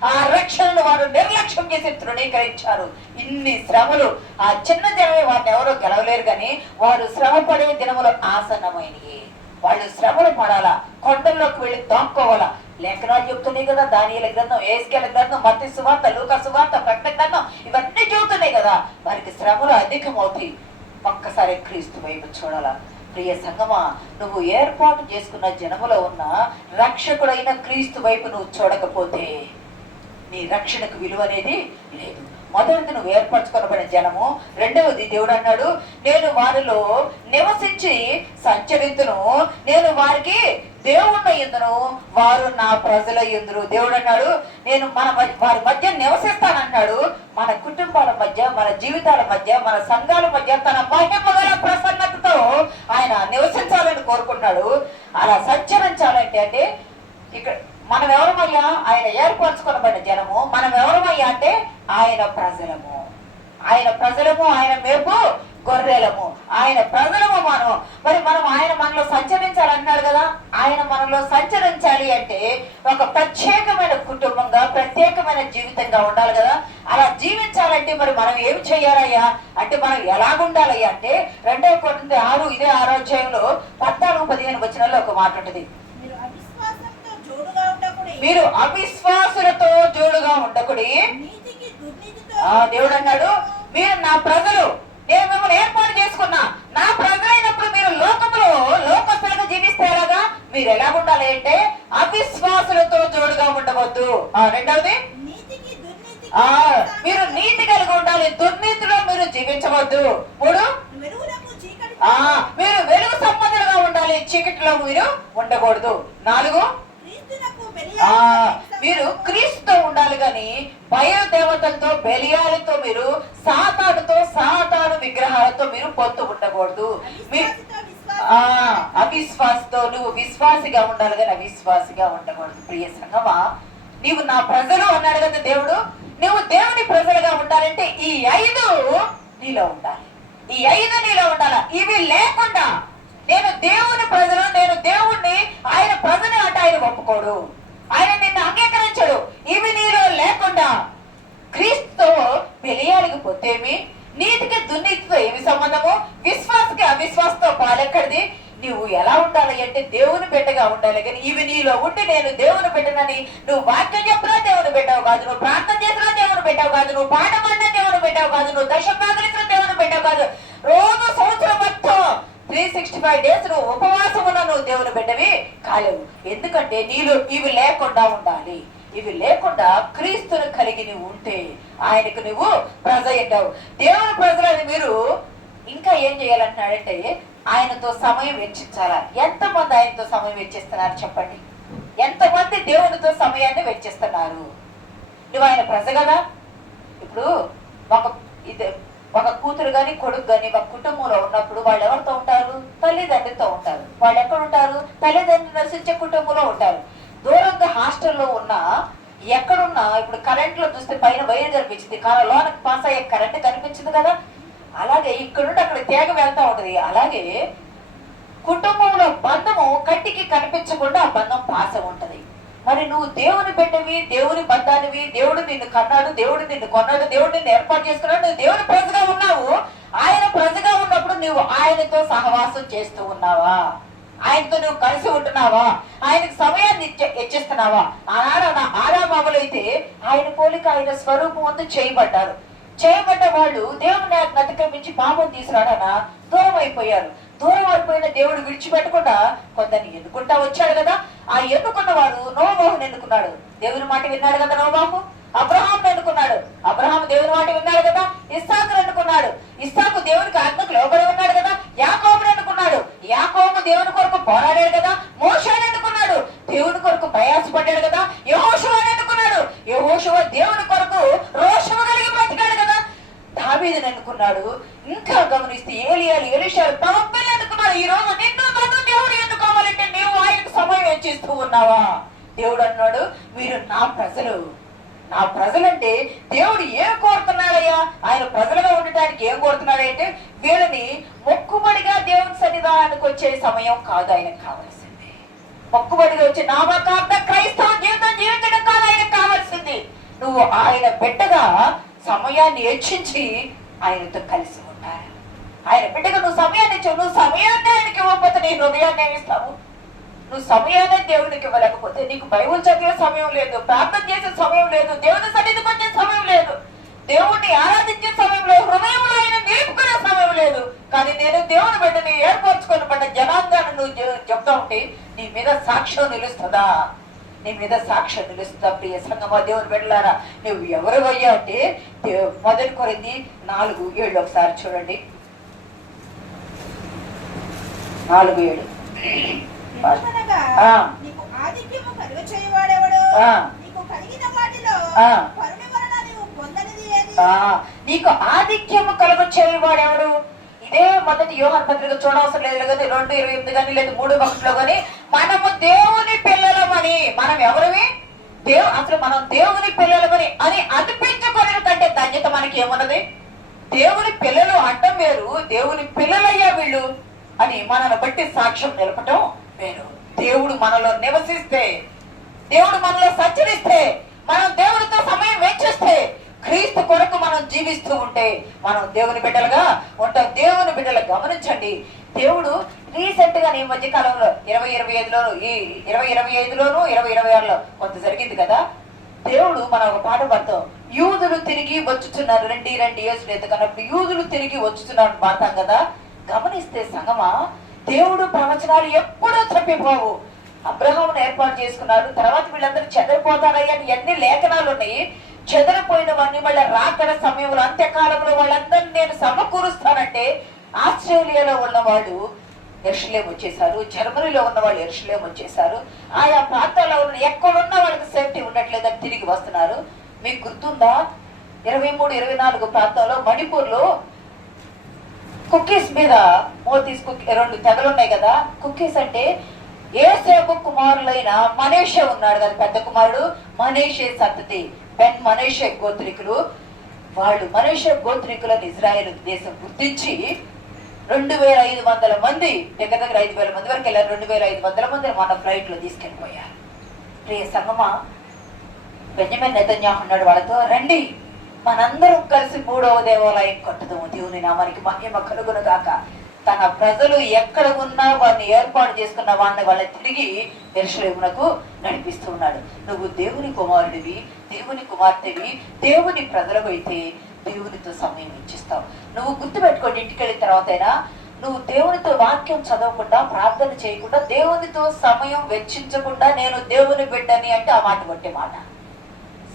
ఆ రక్షణను వారు నిర్లక్ష్యం చేసి తృణీకరించారు. ఇన్ని శ్రమలు ఆ చిన్న జనమే వారిని ఎవరో గెలవలేరు కానీ వారు శ్రమ పడే దినములు ఆసన్నమైనవి. వాళ్ళు శ్రమలు పడాలా, కొండల్లోకి వెళ్ళి దాక్కోవాలా. లేఖనాలు చెప్తున్నాయి కదా, దానియేలు గ్రంథం, యేసయ్య గ్రంథం, మత్తయి సువార్త, లూకా సువార్త, ప్రకటన గ్రంథం ఇవన్నీ చెబుతున్నాయి కదా. వారికి శ్రమలు అధికమవుతాయి. ఒక్కసారి క్రీస్తు వైపు చూడాలా. ప్రియ సంగమా, నువ్వు ఏర్పాటు చేసుకున్న జనములో ఉన్న రక్షకుడైన క్రీస్తు వైపు నువ్వు చూడకపోతే నీ రక్షణకు విలువ అనేది లేదు. మొదటిది నువ్వు ఏర్పరచుకొనబడిన జనము. రెండవది దేవుడు అన్నాడు, నేను వారిలో నివసించి సంచరింతును, నేను వారికి దేవుణ్ణి యందును, వారు నా ప్రజల యందురు. దేవుడు అన్నాడు, నేను వారి మధ్య నివసిస్తానన్నాడు. మన కుటుంబాల మధ్య, మన జీవితాల మధ్య, మన సంఘాల మధ్య తన మహిమగల ప్రసన్నతతో ఆయన నివసించాలని కోరుకున్నాడు. అలా సంచరించాలంటే అంటే ఇక్కడ మనం ఎవరమయ్యా? ఆయన ఏర్పరచుకొనబడిన జనము. మనం ఎవరమయ్యా అంటే ఆయన ప్రజలము. ఆయన ప్రజలము, ఆయన మేపు గొర్రెలము, ఆయన ప్రజలము మనం. మరి మనం ఆయన మనలో సంచరించాలన్నాడు కదా. ఆయన మనలో సంచరించాలి అంటే ఒక ప్రత్యేకమైన కుటుంబంగా, ప్రత్యేకమైన జీవితంగా ఉండాలి కదా. అలా జీవించాలంటే మరి మనం ఏమి చెయ్యాలయ్యా అంటే మనం ఎలాగుండాలయ్యా అంటే 2 కొరింథీ 6 ఇదే 6వ అధ్యాయంలో 14-15 వచనాల్లో ఒక మాట ఉంటుంది. మీరు అవిశ్వాసులతో జోడుగా ఉండకుడి. దేవుడు అన్నాడు, మీరు నా ప్రజలు, నేను మిమ్మల్ని ఏర్పాటు చేసుకున్నా. నా ప్రజలైనప్పుడు మీరు లోకములో లోకస్తులుగా జీవిస్తే ఎలాగా? మీరు ఎలా ఉండాలి అంటే అవిశ్వాసులతో జోడుగా ఉండవద్దు. రెండవది, మీరు నీతి కలిగి ఉండాలి, దుర్నీతిలో మీరు జీవించవద్దు. మూడు, మీరు వెలుగు సంబంధులుగా ఉండాలి, చీకటిలో మీరు ఉండకూడదు. 4, మీరు క్రీస్తుతో ఉండాలి గాని బయలుదేవతలతో, బెలియాలతో, మీరు సాతాను విగ్రహాలతో మీరు పొత్తు ఉండకూడదు. అవిశ్వాసతో నువ్వు విశ్వాసిగా ఉండాలి కానీ అవిశ్వాసిగా ఉండకూడదు. ప్రియ సంగమా, నీవు నా ప్రజలు అన్నాడు కదా దేవుడు. నువ్వు దేవుని ప్రజలుగా ఉండాలంటే ఈ 5 నీలో ఉండాలి. ఈ 5 నీలో ఉండాలి. ఇవి లేకుండా నేను దేవుని ప్రజలు, నేను దేవుణ్ణి, ఆయన ప్రజలు అంటే ఆయన ఒప్పుకోడు, ఆయన నిన్ను అంగీకరించడు. ఇవి నీలో లేకుండా క్రీస్తుతో బెలియాలికి పొత్తేమి, నీతికి దుర్నీతితో ఏమి సంబంధము, విశ్వాసకి అవిశ్వాసతో పాలెక్కడిది. నువ్వు ఎలా ఉండాలి అంటే దేవుని బిడ్డగా ఉండాలి కానీ ఇవి నీలో ఉండి నేను దేవుని బిడ్డనని నువ్వు వాక్యం చెప్పినా దేవుని బిడ్డవు కాదు, నువ్వు ప్రార్థన చేసినా దేవుని బిడ్డవు కాదు, నువ్వు పాట పాడినా దేవుని బిడ్డవు కాదు, నువ్వు దశమాగలిసిన దేవుని బిడ్డవు కాదు. రోజు సంవత్సరం మొత్తం 365 డేస్ నువ్వు ఉపవాసం ఉన్న నువ్వు దేవుని బిడ్డవి కాలేవు. ఎందుకంటే నీలో ఇవి లేకుండా ఉండాలి. ఇవి లేకుండా క్రీస్తుని కలిగి నువ్వు ఉంటే ఆయనకు నువ్వు ప్రజ అయ్యావు. దేవుని ప్రజలని మీరు ఇంకా ఏం చేయాలంటున్నాడంటే ఆయనతో సమయం వెచ్చించాలా. ఎంతమంది ఆయనతో సమయం వెచ్చిస్తున్నారు చెప్పండి? ఎంతమంది దేవునితో సమయాన్ని వెచ్చిస్తున్నారు? నువ్వు ఆయన ప్రజ కదా. ఇప్పుడు ఒక కూతురు గాని కొడుకు గాని ఒక కుటుంబంలో ఉన్నప్పుడు వాళ్ళు ఎవరితో ఉంటారు? తల్లిదండ్రులతో ఉంటారు. వాళ్ళు ఎక్కడ ఉంటారు? తల్లిదండ్రులు నివసించే కుటుంబంలో ఉంటారు. దూరంగా హాస్టల్లో ఉన్నా, ఎక్కడున్నా, ఇప్పుడు కరెంట్ లో చూస్తే పైన వైర్ కనిపించింది, కానీ లోనకి పాస్ అయ్యే కరెంట్ కనిపించింది కదా. అలాగే ఇక్కడ నుండి అక్కడ తేగ వెళ్తా ఉంటది. అలాగే కుటుంబంలో బంధము కంటికి కనిపించకుండా ఆ బంధం పాస ఉంటది. మరి నువ్వు దేవుని బిడ్డవి, దేవుని బంధానివి, దేవుడు నిన్ను కన్నాడు, దేవుడు నిన్ను కొన్నాడు, దేవుడు నిన్ను ఏర్పాటు చేసుకున్నాడు, నువ్వు దేవుని ప్రజగా ఉన్నావు. ఆయన ప్రజగా ఉన్నప్పుడు నువ్వు ఆయనతో సహవాసం చేస్తూ ఉన్నావా? ఆయనతో నువ్వు కలిసి ఉంటున్నావా? ఆయనకు సమయాన్ని ఇచ్చిస్తున్నావా? ఆరామవులైతే ఆయన పోలిక, ఆయన స్వరూపం అంతా చేయబడ్డారు. చేయబడ్డ వాళ్ళు దేవుని అతిక్రమించి పాపం తీసుకురాడనా దూరం అయిపోయారు. దూరం అయిపోయిన దేవుడు విడిచిపెట్టకుండా కొందరిని ఎన్నుకుంటా వచ్చాడు కదా. ఆ ఎన్నుకున్న వాడు నోవాహుని ఎన్నుకున్నాడు. దేవుని మాట విన్నాడు కదా నోవాహు. అబ్రహాం ఎన్నుకున్నాడు. అబ్రహాం దేవుని మాట విన్నాడు కదా. ఇస్సాకును ఎన్నుకున్నాడు. ఇస్సాకు దేవునికి ఆజ్ఞకు లోబడి ఉన్నాడు కదా. యాకోబును ఎన్నుకున్నాడు. యాకోబు దేవుని కొరకు పోరాడాడు కదా. మోషేను ఎన్నుకున్నాడు. దేవుని కొరకు ప్రయాసపడ్డాడు కదా. యెహోషువను ఎన్నుకున్నాడు. యెహోషువ దేవుని కొరకు రోషము కలిగి బ్రతికాడు కదా. దావీదును ఎన్నుకున్నాడు. ఇంకా గమనిస్తే ఏలియాలు, ఎలీషాలు, ప్రవక్తలు ఎన్నుకున్నాడు. ఈ రోజు నిన్ను నన్ను దేవుడు ఎన్నుకోవాలంటే నీవు ఆయనకు సమయం వెచ్చిస్తూ ఉన్నావా? దేవుడు అన్నాడు, మీరు నా ప్రజలు, నా ప్రజలంటే దేవుడు ఏం కోరుతున్నాడయ్యా, ఆయన ప్రజలుగా ఉండటానికి ఏం కోరుతున్నాడంటే వీళ్ళని మొక్కుబడిగా దేవుని సన్నిధానానికి వచ్చే సమయం కాదు ఆయనకు కావాల్సింది. మొక్కుబడిగా వచ్చి నామకార్థ క్రైస్తవ జీవితం జీవించడం కాదు ఆయనకు కావాల్సింది. నువ్వు ఆయన బిడ్డగా సమయాన్ని హెచ్చించి ఆయనతో కలిసి ఉంటారు. ఆయన బిడ్డగా నువ్వు సమయాన్ని ఇచ్చావు. నువ్వు సమయాన్ని ఆయనకి ఇవ్వకపోతే నీ హృదయాన్ని ఏమిస్తావు? నువ్వు సమయాన్ని దేవునికి ఇవ్వలేకపోతే నీకు బైబిల్ చదివే సమయం లేదు, ప్రార్థన చేసే సమయం లేదు, దేవుని సన్నిధికి వచ్చే సమయం లేదు, దేవుణ్ణి ఆరాధించే సమయం లేదు, హృదయంలో ఆయన నిలుపుకునే సమయం లేదు. కానీ నేను దేవుని బిడ్డని ఏర్పరచుకొని పడ్డ జనాంగాన్ని నువ్వు చెప్తా ఉంటే నీ మీద సాక్ష్యం నిలుస్తుందా? నీ మీద సాక్ష్యం నిలుస్తుందా? ప్రియ సంగమా, దేవుని బిడ్డలారా, నువ్వు ఎవరు అయ్యా అంటే 1 కొరింథీ 4:7 ఒకసారి చూడండి. 4:7. నీకు ఆధిక్యము కలుగ చేయవాడెవడు? నీకు కలిగిన వాటిలో పరుని వలన నీవు పొందనిది ఏది? నీకు ఆధిక్యము కలుగ చేయవాడెవడు? ఇదే 1 యోహాను పత్రిక చూడవసరం లేదు కదా, 2:28 కానీ లేదు 3:1 కానీ మనము దేవుని పిల్లలమని, మనం ఎవరివి? అసలు మనం దేవుని పిల్లలమని అని అనిపించుకోవడం కంటే ధన్యత మనకి ఏమన్నది? దేవుని పిల్లలు అంటం వేరు, దేవుని పిల్లలయ్యా వీళ్ళు అని మనల్ని బట్టి సాక్ష్యం నిలపటం వేరు. దేవుడు మనలో నివసిస్తే, దేవుడు మనలో సంచరిస్తే, మనం దేవునితో సమయం వెచ్చిస్తే, క్రీస్తు కొరకు మనం జీవిస్తూ ఉంటే మనం దేవుని బిడ్డలుగా ఉంటాం. దేవుని బిడ్డలు గమనించండి, దేవుడు రీసెంట్ గా ఈ మధ్య కాలంలో 2025లోను ఈ 2025లోను 2026లో కొంత జరిగింది కదా. దేవుడు మనం ఒక పాట పాడతాం, యూదులు తిరిగి వచ్చుతున్నారు, రండి యేసు ఎదుకన్నప్పుడు యూదులు తిరిగి వచ్చుతున్నారు పాడతాం కదా. గమనిస్తే సంగమా, దేవుడు ప్రవచనాలు ఎప్పుడూ తప్పిపోవు. అబ్రహామును ఏర్పాటు చేసుకున్నాడు, తర్వాత వీళ్ళందరూ చెదరిపోతారయ్యా అని ఎన్ని లేఖనాలు ఉన్నాయి. చెదరిపోయినవన్నీ మళ్ళీ రాకడ సమయంలో అంత్యకాలంలో వాళ్ళందరినీ నేను సమకూరుస్తానంటే ఆస్ట్రేలియాలో ఉన్నవాడు యెరూషలేము వచ్చేసారు, జర్మనీలో ఉన్న వాళ్ళు యెరూషలేము వచ్చేసారు, ఆయా ప్రాంతాల్లో ఉన్న ఎక్కడున్న వాళ్ళకి సేఫ్టీ ఉండట్లేదని తిరిగి వస్తున్నారు. మీకు గుర్తుందా, 23, 24 ప్రాంతంలో మణిపూర్లో కుక్కీస్ మీద మోతీస్ కుక్కీ 2 తెగలున్నాయి కదా. కుక్కీస్ అంటే ఏసేపు కుమారులైన మనీషే ఉన్నాడు కదా, పెద్ద కుమారుడు మనీషే సంతతి, బెన్ మనీషే గోత్రికులు. వాళ్ళు మనీషే గోత్రికులను ఇజ్రాయేల్ దేశం గుర్తించి 2500 మంది, దగ్గర 5000 మంది వరకు వెళ్ళారు. 2500 మందిని మన ఫ్లైట్ లో తీసుకెళ్ళిపోయారు. ప్రియ సంగమా, బెంజమిన్ నెతన్యాహు అన్నాడు వాళ్ళతో, రండి మనందరం కలిసి 3వ దేవాలయం కట్టుదాము, దేవుని నామానికి మహిమ కలుగును గాక. తన ప్రజలు ఎక్కడ ఉన్నా వారిని ఏర్పాటు చేసుకున్న వాళ్ళని తిరిగి యెరూషలేమునకు నడిపిస్తూ ఉన్నాడు. నువ్వు దేవుని కుమారుడివి, దేవుని కుమార్తెవి, దేవుని ప్రజలకు అయితే దేవునితో సమయం ఇచ్చిస్తావు. నువ్వు గుర్తుపెట్టుకోండి, ఇంటికి వెళ్ళిన తర్వాత అయినా నువ్వు దేవునితో వాక్యం చదవకుండా, ప్రార్థన చేయకుండా, దేవునితో సమయం వెచ్చించకుండా నేను దేవుని బిడ్డని అంటే ఆ మాట కొట్టే మాట.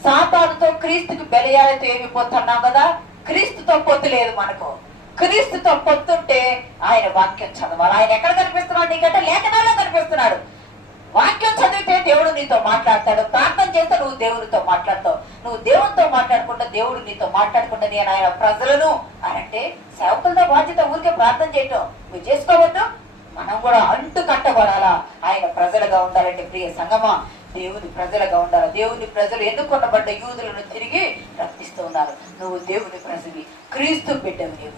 సాతానుతో క్రీస్తుకి బెలయాలతో ఏమి పొత్తున్నాం కదా, క్రీస్తుతో పొత్తు లేదు మనకు. క్రీస్తుతో పొత్తుంటే ఆయన వాక్యం చదవాలి. ఆయన ఎక్కడ కనిపిస్తున్నాడు నీకంటే లేఖనాల్లో కనిపిస్తున్నాడు. వాక్యం చదివితే దేవుడు నీతో మాట్లాడతాడు, ప్రార్థన చేస్తే నువ్వు దేవుడితో మాట్లాడతావు. నువ్వు దేవునితో మాట్లాడకుండా, దేవుడు నీతో మాట్లాడకుండా నేను ఆయన ప్రజలను అనంటే సేవకులతో బాధ్యత ఊరికే ప్రార్థన చేయటం నువ్వు చేసుకోవద్దు. మనం కూడా అంటు కట్టబడాలా, ఆయన ప్రజలుగా ఉండాలంటే. ప్రియ సంగమా, దేవుని ప్రజలుగా ఉండాలి. దేవుని ప్రజలు ఎన్నుకొనబడ్డ యూదులను తిరిగి రప్పిస్తూ ఉన్నారు. నువ్వు దేవుని ప్రజవి, క్రీస్తు బిడ్డవి. నీవు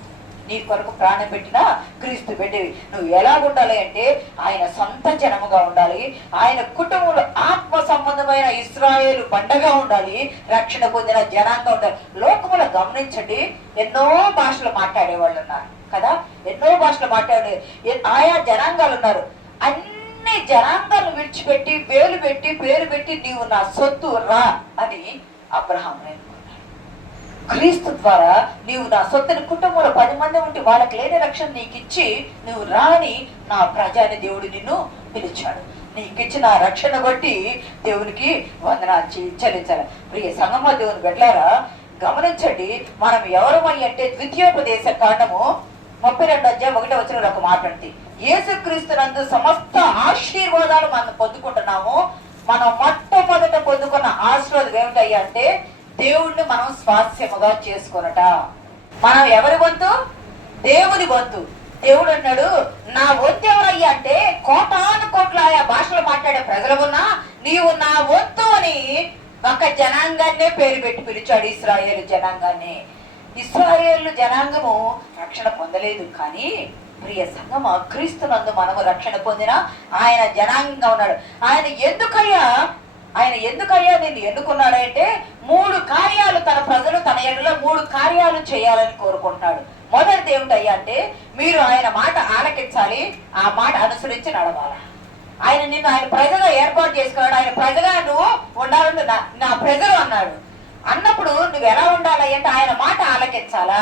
నీ కొరకు ప్రాణం పెట్టినా క్రీస్తు బిడ్డవి. నువ్వు ఎలా ఉండాలి అంటే ఆయన సొంత జనముగా ఉండాలి, ఆయన కుటుంబంలో ఆత్మ సంబంధమైన ఇశ్రాయేలు బండగా ఉండాలి, రక్షణ పొందిన జనాంగం ఉండాలి. లోకములో గమనించండి, ఎన్నో భాషలు మాట్లాడే వాళ్ళు ఉన్నారు కదా, ఎన్నో భాషలు మాట్లాడే ఆయా జనాంగాలు ఉన్నారు. అన్ని జనాంగాలను విడిచిపెట్టి వేలు పెట్టి పేరు పెట్టి నీవు నా సొత్తు రా అని అబ్రహాం అనుకున్నాడు. క్రీస్తు ద్వారా నీవు నా సొత్తుని, కుటుంబంలో 10 మంది ఉంటే వాళ్ళకి లేని రక్షణ నీకు ఇచ్చి నువ్వు రాని నా ప్రజాని దేవుడు నిన్ను పిలిచాడు. నీకు ఇచ్చిన రక్షణ బట్టి దేవునికి వందనాలు చెల్లించాలి. ప్రియ సంగమ దేవుని బిడ్డలారా, గమనించండి, మనం ఎవరమై అంటే ద్వితీయోపదేశ కాండము 32:1 ఒక మాట ఉంది. యేసుక్రీస్తునందు సమస్త ఆశీర్వాదాలు మనం పొందుకుంటున్నాము. మనం మొట్టమొదట పొందుకున్న ఆశీర్వాదం ఏమిటయ్యా అంటే దేవుణ్ణి మనం స్వాస్యముగా చేసుకొనట. మనం ఎవరి వంతు? దేవుని వంతు. దేవుడు అన్నాడు, నా వంతు ఎవరయ్యా అంటే కోటాను కోట్ల ఆయా భాషలు మాట్లాడే ప్రజలు ఉన్నా నీవు నా వంతు అని ఒక జనాంగాన్నే పేరు పెట్టి పిలిచాడు, ఇశ్రాయేలు జనాంగాన్ని. ఇశ్రాయేలు జనాంగము రక్షణ పొందలేదు, కానీ ప్రియ సంగమా, క్రీస్తునందు మనము రక్షణ పొందిన ఆయన జనాంగంగా ఉన్నాడు. ఆయన ఎందుకయ్యా నిన్ను ఎన్నుకున్నాడంటే 3 కార్యాలు తన ప్రజలు తన ఎడలో 3 కార్యాలు చేయాలని కోరుకుంటున్నాడు. మొదటిది ఏమిటయ్యా అంటే, మీరు ఆయన మాట ఆలకించాలి, ఆ మాట అనుసరించి నడవాలి. ఆయన ప్రజగా ఏర్పాటు చేసుకున్నాడు. ఆయన ప్రజగా నువ్వు ఉండాలని నా ప్రజలు అన్నాడు. అన్నప్పుడు నువ్వు ఎలా ఉండాలి అంటే ఆయన మాట ఆలకించాలా,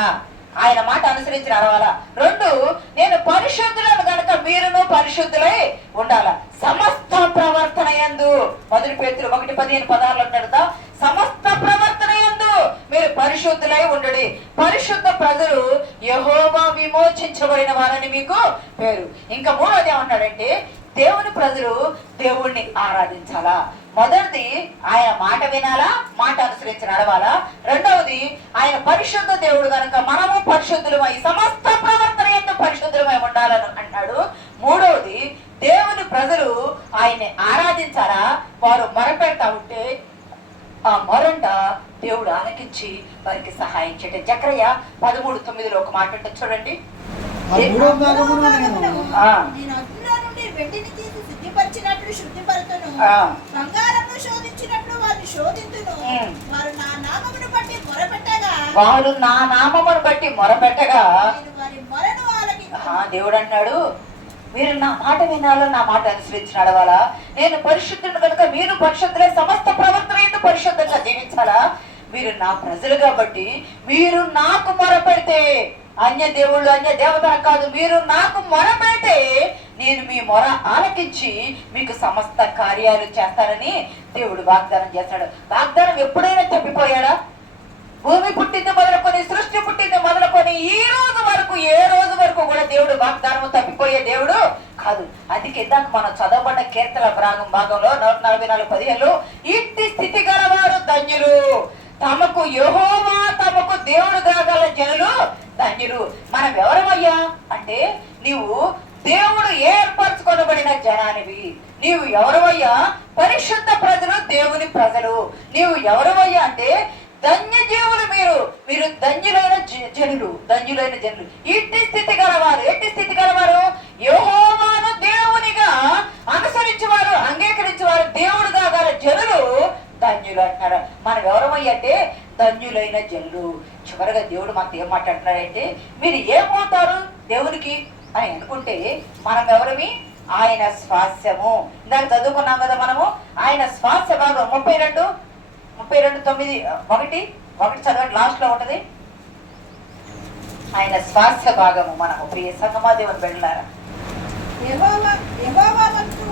ఆయన మాట అనుసరించి నడవాలా. 2, నేను పరిశుద్ధులను కనుక మీరును పరిశుద్ధులై ఉండాలా. సమస్త ప్రవర్తన యందు, 1 పేతురు 1:15-16 అంటారు, సమస్త ప్రవర్తన యందు మీరు పరిశుద్ధులై ఉండుడి. పరిశుద్ధ ప్రజలు యెహోవా విమోచించబడిన వారని మీకు పేరు. ఇంకా 3వది ఏమన్నాడంటే, దేవుని ప్రజలు దేవుణ్ణి ఆరాధించాలా. మొదటిది ఆయన మాట వినాలా, మాట అనుసరించి నడవాలా. 2వది ఆయన పరిశుద్ధ దేవుడు కనుక మనము పరిశుద్ధులమై సమస్త ప్రవర్తన యందు పరిశుద్ధులమై ఉండాలని అన్నాడు. 3వది దేవుని ప్రజలు ఆయన్ని ఆరాధించాలా. వారు మొరపెడతా ఉంటే ఆ మొరంట దేవుడు ఆలకించి వారికి సహాయం చేయటం. జకర్యా 13:9 ఒక మాట ఉంటుంది చూడండి. వెండిని తీసి శుద్ధిపరిచినట్లు శుద్ధిపరచును, బంగారమును శోధించినట్లు వారిని శోధించును. వారు నా నామమును బట్టి మొరపెట్టగా వారి మొరను ఆలకించును. దేవుడు అన్నాడు, మీరు నా మాట వినాలో, నా మాట అనుసరించి నడవాలా. నేను పరిశుద్ధుడు కనుక మీరు పరిశుద్ధులే సమస్త ప్రవర్తన యందు పరిశుద్ధంగా జీవించాలా. మీరు నా ప్రజలు కాబట్టి మీరు నాకు మొరపెడితే, అన్య దేవుళ్ళు అన్య దేవతలు కాదు, మీరు నాకు మొరపెడితే నేను మీ మొర ఆలకించి మీకు సమస్త కార్యాలు చేస్తానని దేవుడు వాగ్దానం చేస్తాడు. వాగ్దానం ఎప్పుడైనా తప్పిపోయాడా? భూమి పుట్టింది మొదలుకొని, సృష్టి పుట్టింది మొదలుకొని ఈ రోజు వరకు, ఏ రోజు వరకు కూడా దేవుడు వాగ్దానం తప్పిపోయే దేవుడు కాదు. అందుకే ఇందాక మనం చదవబడ్డ కీర్తన భాగంలో 144:15 ఇట్టి స్థితి గలవారు ధన్యులు, తమకు యెహోవా తమకు దేవుడుగా గల జనులు ధన్యులు. మనం ఎవరమయ్యా అంటే, నీవు దేవుడు ఏర్పరచుకొనబడిన జనానివి. నీవు ఎవరవయ్యా? పరిశుద్ధ ప్రజలు, దేవుని ప్రజలు. నీవు ఎవరవయ్యా అంటే ధన్యజీవులు. మీరు ధన్యులైన జనులు. ఇట్టి స్థితి గలవారు యెహోవాను దేవునిగా అనుసరించేవారు, అంగీకరించేవారు, దేవుడుగా గల జనులు ధన్యులు అంటున్నారు. మనం ఎవరమయ్యా అంటే ధన్యులైన జనులు. చివరిగా దేవుడు మనతో ఏం మాట్లాడుతున్నాడంటే, మీరు ఏమవుతారు దేవునికి అని అనుకుంటే, మనం ఎవరమి? ఆయన స్వాస్యము. ఇందాక చదువుకున్నాం కదా మనము, ఆయన స్వాస్య భాగం 32:9 చదవండి, లాస్ట్ లో ఉంటది. ఆయన స్వాస్య భాగము మనము. ప్రియ సంగమా, దేవుని బిడ్డలారా, యెహోవా వంతు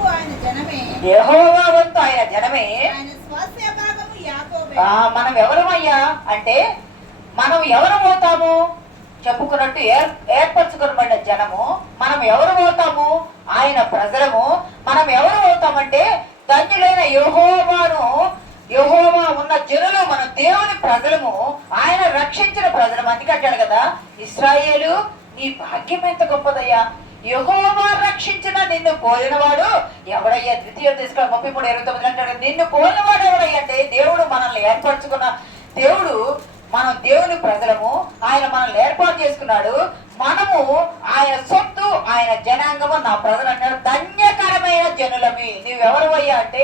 ఆయన జనమే, మనం ఎవరమయ్యా అంటే, మనం ఎవరమవుతాము చెప్పుకున్నట్టు ఏర్పరచుకునబడిన జనము. మనం ఎవరమవుతాము? ఆయన ప్రజలము. మనం ఎవరమవుతామంటే ధన్యులైన యెహోవా ఉన్న జనులు, మన దేవుని ప్రజలము, ఆయన రక్షించిన ప్రజలము. అందుకంటాడు కదా, ఇశ్రాయేలు నీ భాగ్యం ఎంత గొప్పదయ్యా, యెహోవా రక్షించిన నిన్ను పోలినవాడు ఎవడయ్యా. 2 అంటాడు, నిన్ను పోలినవాడు ఎవడయ్యా అంటే దేవుడు మనల్ని ఏర్పరచుకున్న దేవుడు. మనం దేవుని ప్రజలము, ఆయన మనల్ని ఏర్పాటు చేసుకున్నాడు. మనము ఆయన సొత్తు, ఆయన జనాంగము. నా ప్రజలు అంటాడు ధన్యకరమైన జనులమి. నువ్వెవరవయ్యా అంటే,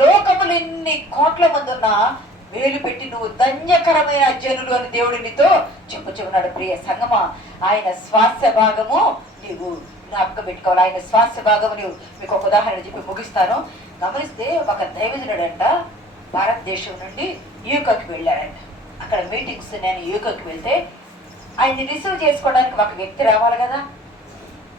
లోకములు ఇన్ని కోట్ల మంది ఉన్నా వేలు పెట్టి నువ్వు ధన్యకరమైన జనులు అని దేవుడు నీతో చెప్పుచున్నాడు. ప్రియ సంగమా, ఆయన స్వాస్య భాగము నీవు జ్ఞాపకం పెట్టుకోవాలి. ఆయన స్వాస్య భాగము నీవు. మీకు ఒక ఉదాహరణ చెప్పి ముగిస్తాను. గమనిస్తే ఒక దైవజనుడంట భారతదేశం నుండి యూకేకి వెళ్ళాడంట. అక్కడ మీటింగ్స్ నేను యూకేకి వెళ్తే ఆయన్ని రిసీవ్ చేసుకోవడానికి ఒక వ్యక్తి రావాలి కదా.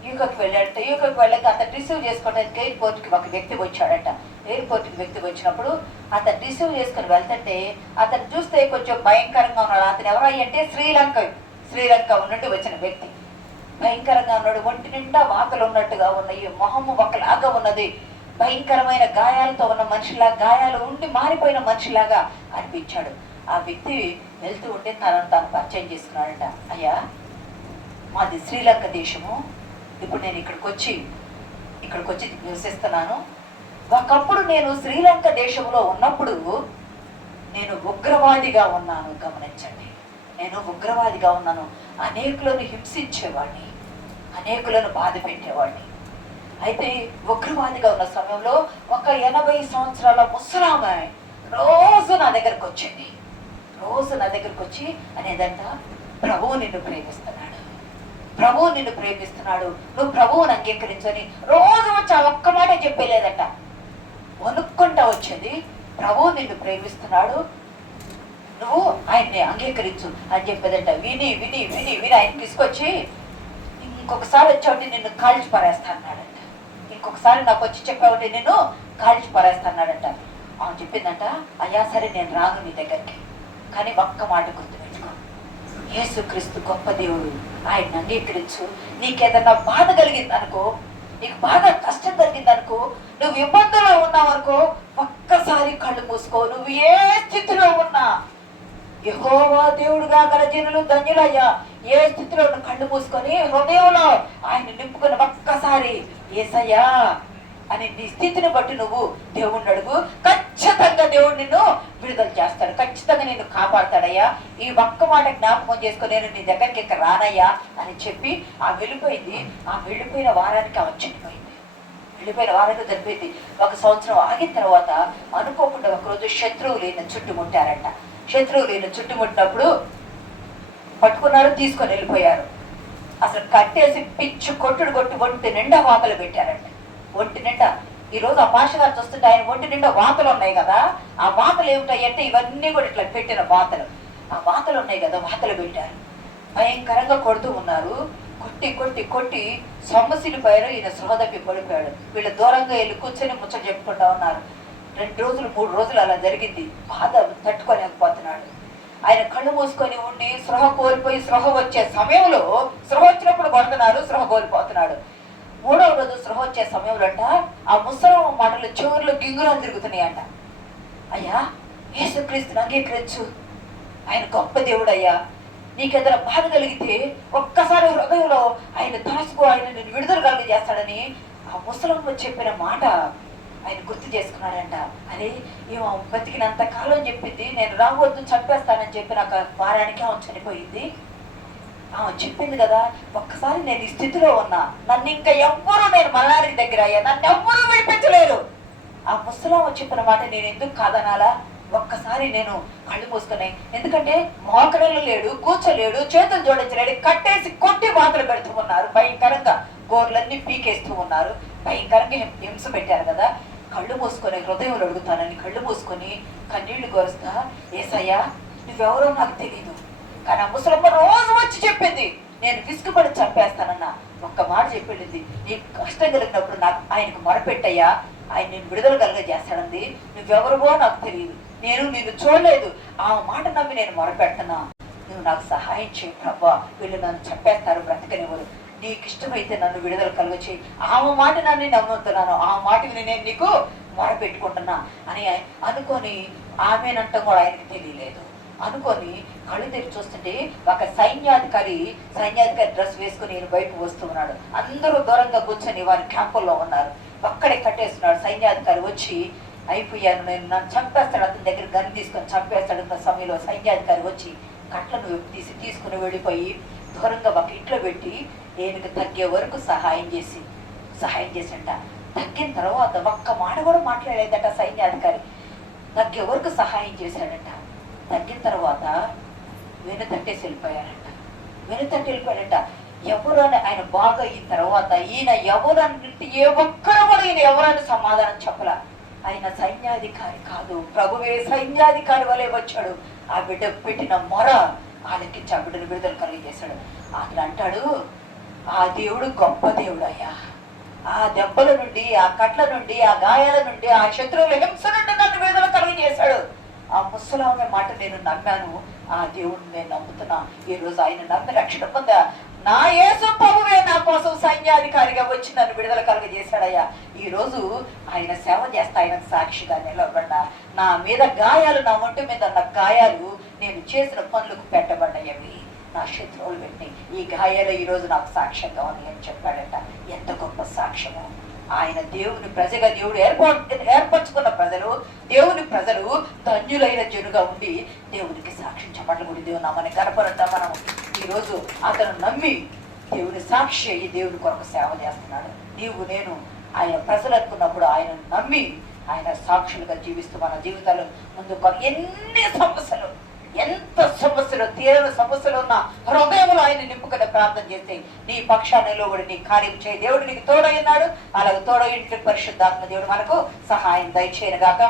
యూకేకి వెళ్ళాడంట. యూకేకి వెళ్ళాక అతను రిసీవ్ చేసుకోవడానికి ఎయిర్పోర్ట్కి ఒక వ్యక్తి వచ్చాడట. ఎయిర్పోర్ట్కి వ్యక్తి వచ్చినప్పుడు అతను రిసీవ్ చేసుకుని వెళ్తుంటే అతను చూస్తే కొంచెం భయంకరంగా ఉన్నాడు. అతను ఎవరయ్య అంటే శ్రీలంక నుండి వచ్చిన వ్యక్తి. భయంకరంగా ఉన్నాడు. ఒంటి నిండా వాతలు ఉన్నట్టుగా ఉన్నాయి, మొహము ఒకలాగా ఉన్నది, భయంకరమైన గాయాలతో ఉన్న మనిషిలాగా, గాయాలు ఉండి మారిపోయిన మనిషిలాగా అనిపించాడు. ఆ వ్యక్తి వెళ్తూ ఉంటే తనను తాను పరిచయం చేసుకున్నాడట. అయ్యా, మాది శ్రీలంక దేశము, ఇప్పుడు నేను ఇక్కడికి వచ్చి నివసిస్తున్నాను. ఒకప్పుడు నేను శ్రీలంక దేశంలో ఉన్నప్పుడు నేను ఉగ్రవాదిగా ఉన్నాను. గమనించండి, నేను ఉగ్రవాదిగా ఉన్నాను. అనేకులను హింసించేవాడిని, అనేకులను బాధ పెట్టేవాడిని. అయితే ఉగ్రవాదిగా ఉన్న సమయంలో ఒక 80 సంవత్సరాల ముసలామె రోజు నా దగ్గరకు వచ్చింది. రోజు నా దగ్గరకు వచ్చి అనేదంట, ప్రభువు నిన్ను ప్రేమిస్తున్నాడు, ప్రభువు నిన్ను ప్రేమిస్తున్నాడు, నువ్వు ప్రభువుని అంగీకరించని రోజు వచ్చి ఆ ఒక్క మాట చెప్పలేదంట. వణుక్కుంటా వచ్చింది, ప్రభువు నిన్ను ప్రేమిస్తున్నాడు, నువ్వు ఆయన్ని అంగీకరించు అని చెప్పేదంట. విని విని విని విని ఆయన తీసుకొచ్చి, ఇంకొకసారి వచ్చావంటే నిన్ను కాల్చి పారేస్తా అన్నాడంట. ఇంకొకసారి నాకు వచ్చి చెప్పావంటే నిన్ను కాల్చి పారేస్తా అన్నాడంట. ఆమె చెప్పిందంట, అయ్యా సరే నేను రాను నీ దగ్గరికి, కానీ ఒక్క మాట గుర్తుపెట్టుకో, యేసుక్రీస్తు గొప్ప దేవుడు, ఆయన అంగీకరించు. నీకేదన్నా బాధ కలిగింది అనుకో, నీకు బాగా కష్టం జరిగింది అనుకో, నువ్వు ఇబ్బందుల్లో ఉన్నావు అనుకో, ఒక్కసారి కళ్ళు మూసుకో. నువ్వు ఏ స్థితిలో ఉన్నా యెహోవా దేవుడుగా గల జనులు ధన్యులయ్యా. ఏ స్థితిలో కళ్ళు మూసుకొని హృదయంలో ఆయన నింపుకుని ఒక్కసారి యేసయ్యా అని నీ స్థితిని బట్టి నువ్వు దేవుణ్ణి అడుగు. ఖచ్చితంగా దేవుడు నిన్ను విడుదల చేస్తాడు, ఖచ్చితంగా నిన్ను కాపాడతాడయ్యా. ఈ ఒక్క మాట జ్ఞాపకం చేసుకొని నేను నీ దగ్గరికి ఇక్కడ రానయ్యా అని చెప్పి ఆ వెళ్ళిపోయింది. ఆ వెళ్ళిపోయిన వారానికి ఆమె చనిపోయింది. వెళ్ళిపోయిన వారానికి చనిపోయింది. 1 సంవత్సరం ఆగిన తర్వాత అనుకోకుండా ఒకరోజు శత్రువులు ఈయన చుట్టుముట్టారంట. శత్రువులు ఈయన చుట్టుముట్టినప్పుడు పట్టుకున్నారు, తీసుకొని వెళ్ళిపోయారు. అసలు కట్టేసి పిచ్చు కొట్టుడు కొట్టి ఒంటి నిండా వాతలు పెట్టారంట. ఒంటి నిండా ఈరోజు ఆ భాష గారు చూస్తుంటే ఆయన ఒంటి నిండా వాతలు ఉన్నాయి కదా, ఆ వాతలు ఏమిటాయి అంటే ఇవన్నీ కూడా ఇట్లా పెట్టిన వాతలు, ఆ వాతలు ఉన్నాయి కదా, వాతలు పెట్టారు. భయంకరంగా కొడుతూ ఉన్నారు. కొట్టి కొట్టి కొట్టి సొమ్మసిలిపోయారు. ఈయన సృహ తప్పి పడిపోయాడు. వీళ్ళు దూరంగా వెళ్ళి కూర్చొని ముచ్చట చెప్పుకుంటా ఉన్నారు. 2 రోజులు 3 రోజులు అలా జరిగింది. బాధ తట్టుకోలేకపోతున్నాడు. ఆయన కళ్ళు మూసుకొని ఉండి సృహ కోల్పోయి సృహ వచ్చే సమయంలో, సృహ వచ్చినప్పుడు కొడుతున్నారు, సృహ కోల్పోతున్నాడు. 3వ రోజు సృహ వచ్చే సమయంలో అంట ఆ ముసలం మాటలు చెవుల్లో గింగురాలు తిరుగుతున్నాయంట. అయ్యా యేసుక్రీస్తుని అంగీకరించు, ఆయన గొప్ప దేవుడు అయ్యా. నీకేదైనా బాధ కలిగితే ఒక్కసారి హృదయంలో ఆయన తలసుకో, ఆయన నేను విడుదల కలిగజేస్తాడని ఆ ముసలమ్మ చెప్పిన మాట ఆయన గుర్తు చేసుకున్నాడంట. అరే ఏమో బతికినంత కాలం చెప్పింది, నేను రావద్దు చంపేస్తానని చెప్పి నాకు వారానికి ఆమె చనిపోయింది. ఆమె చెప్పింది కదా, ఒక్కసారి నేను ఈ స్థితిలో ఉన్నా, నన్ను ఇంకా ఎవ్వరూ, నేను మరణానికి దగ్గర అయ్యా, నన్ను ఎవ్వరూ విడిపించలేరు. ఆ ముసలామ చెప్పిన మాట నేను ఎందుకు కాదనాలా? ఒక్కసారి నేను కళ్ళు మూసుకుని, ఎందుకంటే మోకరలు లేడు, కూర్చోలేడు, చేతులు జోడించలేడు, కట్టేసి కొట్టి మాటలు పెడుతూ ఉన్నారు. భయంకరంగా గోర్లన్నీ పీకేస్తూ ఉన్నారు. భయంకరంగా హింస పెట్టారు కదా. కళ్ళు మూసుకొని హృదయంలో అడుగుతానని కళ్ళు మూసుకొని కన్నీళ్లు కోరుస్తా, యేసయ్యా నువ్వెవరో నాకు తెలియదు, కానీ ఆ ముసలమ్మ రోజు వచ్చి చెప్పింది, నేను విసుగుపడి చంపేస్తానన్న ఒక్క మాట చెప్పింది. నీకు కష్టం కలిగినప్పుడు నాకు ఆయనకు మొరపెట్టయ్యా, ఆయన నేను విడుదల కలిగజేస్తాడంది. నువ్వెవరువో నాకు తెలియదు, నేను నిన్ను చూడలేదు, ఆ మాట నమ్మి నేను మొరపెడుతున్నా, నువ్వు నాకు సహాయం చేయి ప్రభా, వీళ్ళు నన్ను చంపేస్తారు, బ్రతకనివ్వరు, నీకు ఇష్టమైతే నన్ను విడుదల కలుగచేయి. ఆమె మాట నన్ను నమ్ముతున్నాను, ఆ మాటకి నేను నీకు మొరపెట్టుకుంటున్నా అని అనుకొని ఆమెనంటాం కూడా ఆయనకి తెలియలేదు. అనుకొని కళ్ళు తెరిచి చూస్తుంటే ఒక సైన్యాధికారి డ్రెస్ వేసుకుని ఈయన బయటకు వస్తూ ఉన్నాడు. అందరూ దూరంగా కూర్చొని వారి క్యాంపుల్లో ఉన్నారు. ఒక్కడే కట్టేస్తున్నాడు. సైన్యాధికారి వచ్చి, అయిపోయాను, నేను నన్ను చంపేస్తాడు, అతని దగ్గర గన్ తీసుకొని చంపేస్తాడు అన్న సమయంలో సైన్యాధికారి వచ్చి కట్లను తీసుకుని వెళ్ళిపోయి దూరంగా ఒక ఇంట్లో పెట్టి దేనికి తగ్గే వరకు సహాయం చేసింట. తగ్గిన తర్వాత ఒక్క మాట కూడా మాట్లాడలేదట సైన్యాధికారి. తగ్గే వరకు సహాయం చేశాడంట. తగ్గిన తర్వాత వెనుతట్టేసి వెళ్ళిపోయాడంట. ఎవరు అని ఆయన బాగా అయిన తర్వాత ఈయన ఎవరు అంటే ఏ ఒక్కరు కూడా ఈయన ఎవరని సమాధానం చెప్పలా. ఆయన సైన్యాధికారి కాదు, ప్రభువే సైన్యాధికారి వలె వచ్చాడు. ఆ బిడ్డ పెట్టిన మొర ఆలకించి ఆ బిడ్డను విడుదల కలిగజేశాడు. అట్లా అంటాడు, ఆ దేవుడు గొప్ప దేవుడు అయ్యా. ఆ దెబ్బల నుండి, ఆ కట్ల నుండి, ఆ గాయాల నుండి, ఆ శత్రువుల హింస నుండి నన్ను విడుదల కలిగజేశాడు. ఆ ముసలామె మాట నేను నమ్మాను, ఆ దేవుడిని నేను నమ్ముతున్నా. ఈ రోజు ఆయన నమ్మి రక్షణ పొందా. నా యేసు ప్రభువే నా కోసం సైన్యాధికారిగా వచ్చి నన్ను విడుదల కలుగజేశాడయ్యా. ఈ రోజు ఆయన సేవ చేస్తా, ఆయన సాక్షిగా నిలబడ్డా. నా మీద గాయాలు, నా ఒంటి మీద ఉన్న గాయాలు నేను చేసిన పనులకు పెట్టబడ్డాయవి. నా శత్రువులు పెట్టి ఈ గాయాలు ఈ రోజు నాకు సాక్ష్యంగా ఉంది అని చెప్పాడట. ఎంత గొప్ప సాక్ష్యము! ఆయన దేవుని ప్రజగా, దేవుడు ఏర్పరచుకున్న ప్రజలు, దేవుని ప్రజలు ధన్యులైన జనుగా ఉండి దేవునికి సాక్ష్యం చెప్పట్లు కూడా దేవుని నామని కనపడతా. మనం ఈరోజు అతను నమ్మి దేవుని సాక్షి అయ్యి దేవుని కొరకు సేవ చేస్తున్నాడు. నీవు నేను ఆయన ప్రజలు అనుకున్నప్పుడు ఆయన నమ్మి ఆయన సాక్షులుగా జీవిస్తూ మన జీవితాలు ముందు ఎన్ని సమస్యలు, ఎంత సమస్యలు, తీరని సమస్యలు ఉన్న హృదయంలో ఆయన నింపుకుని ప్రార్థన చేస్తే నీ పక్షాన్ని నిలబడి నీ కార్యం చేయి. దేవుడు నీకు తోడైనాడు. అలాగే తోడైంటి పరిశుద్ధాత్మ దేవుడు మనకు సహాయం దయచేయను గాక.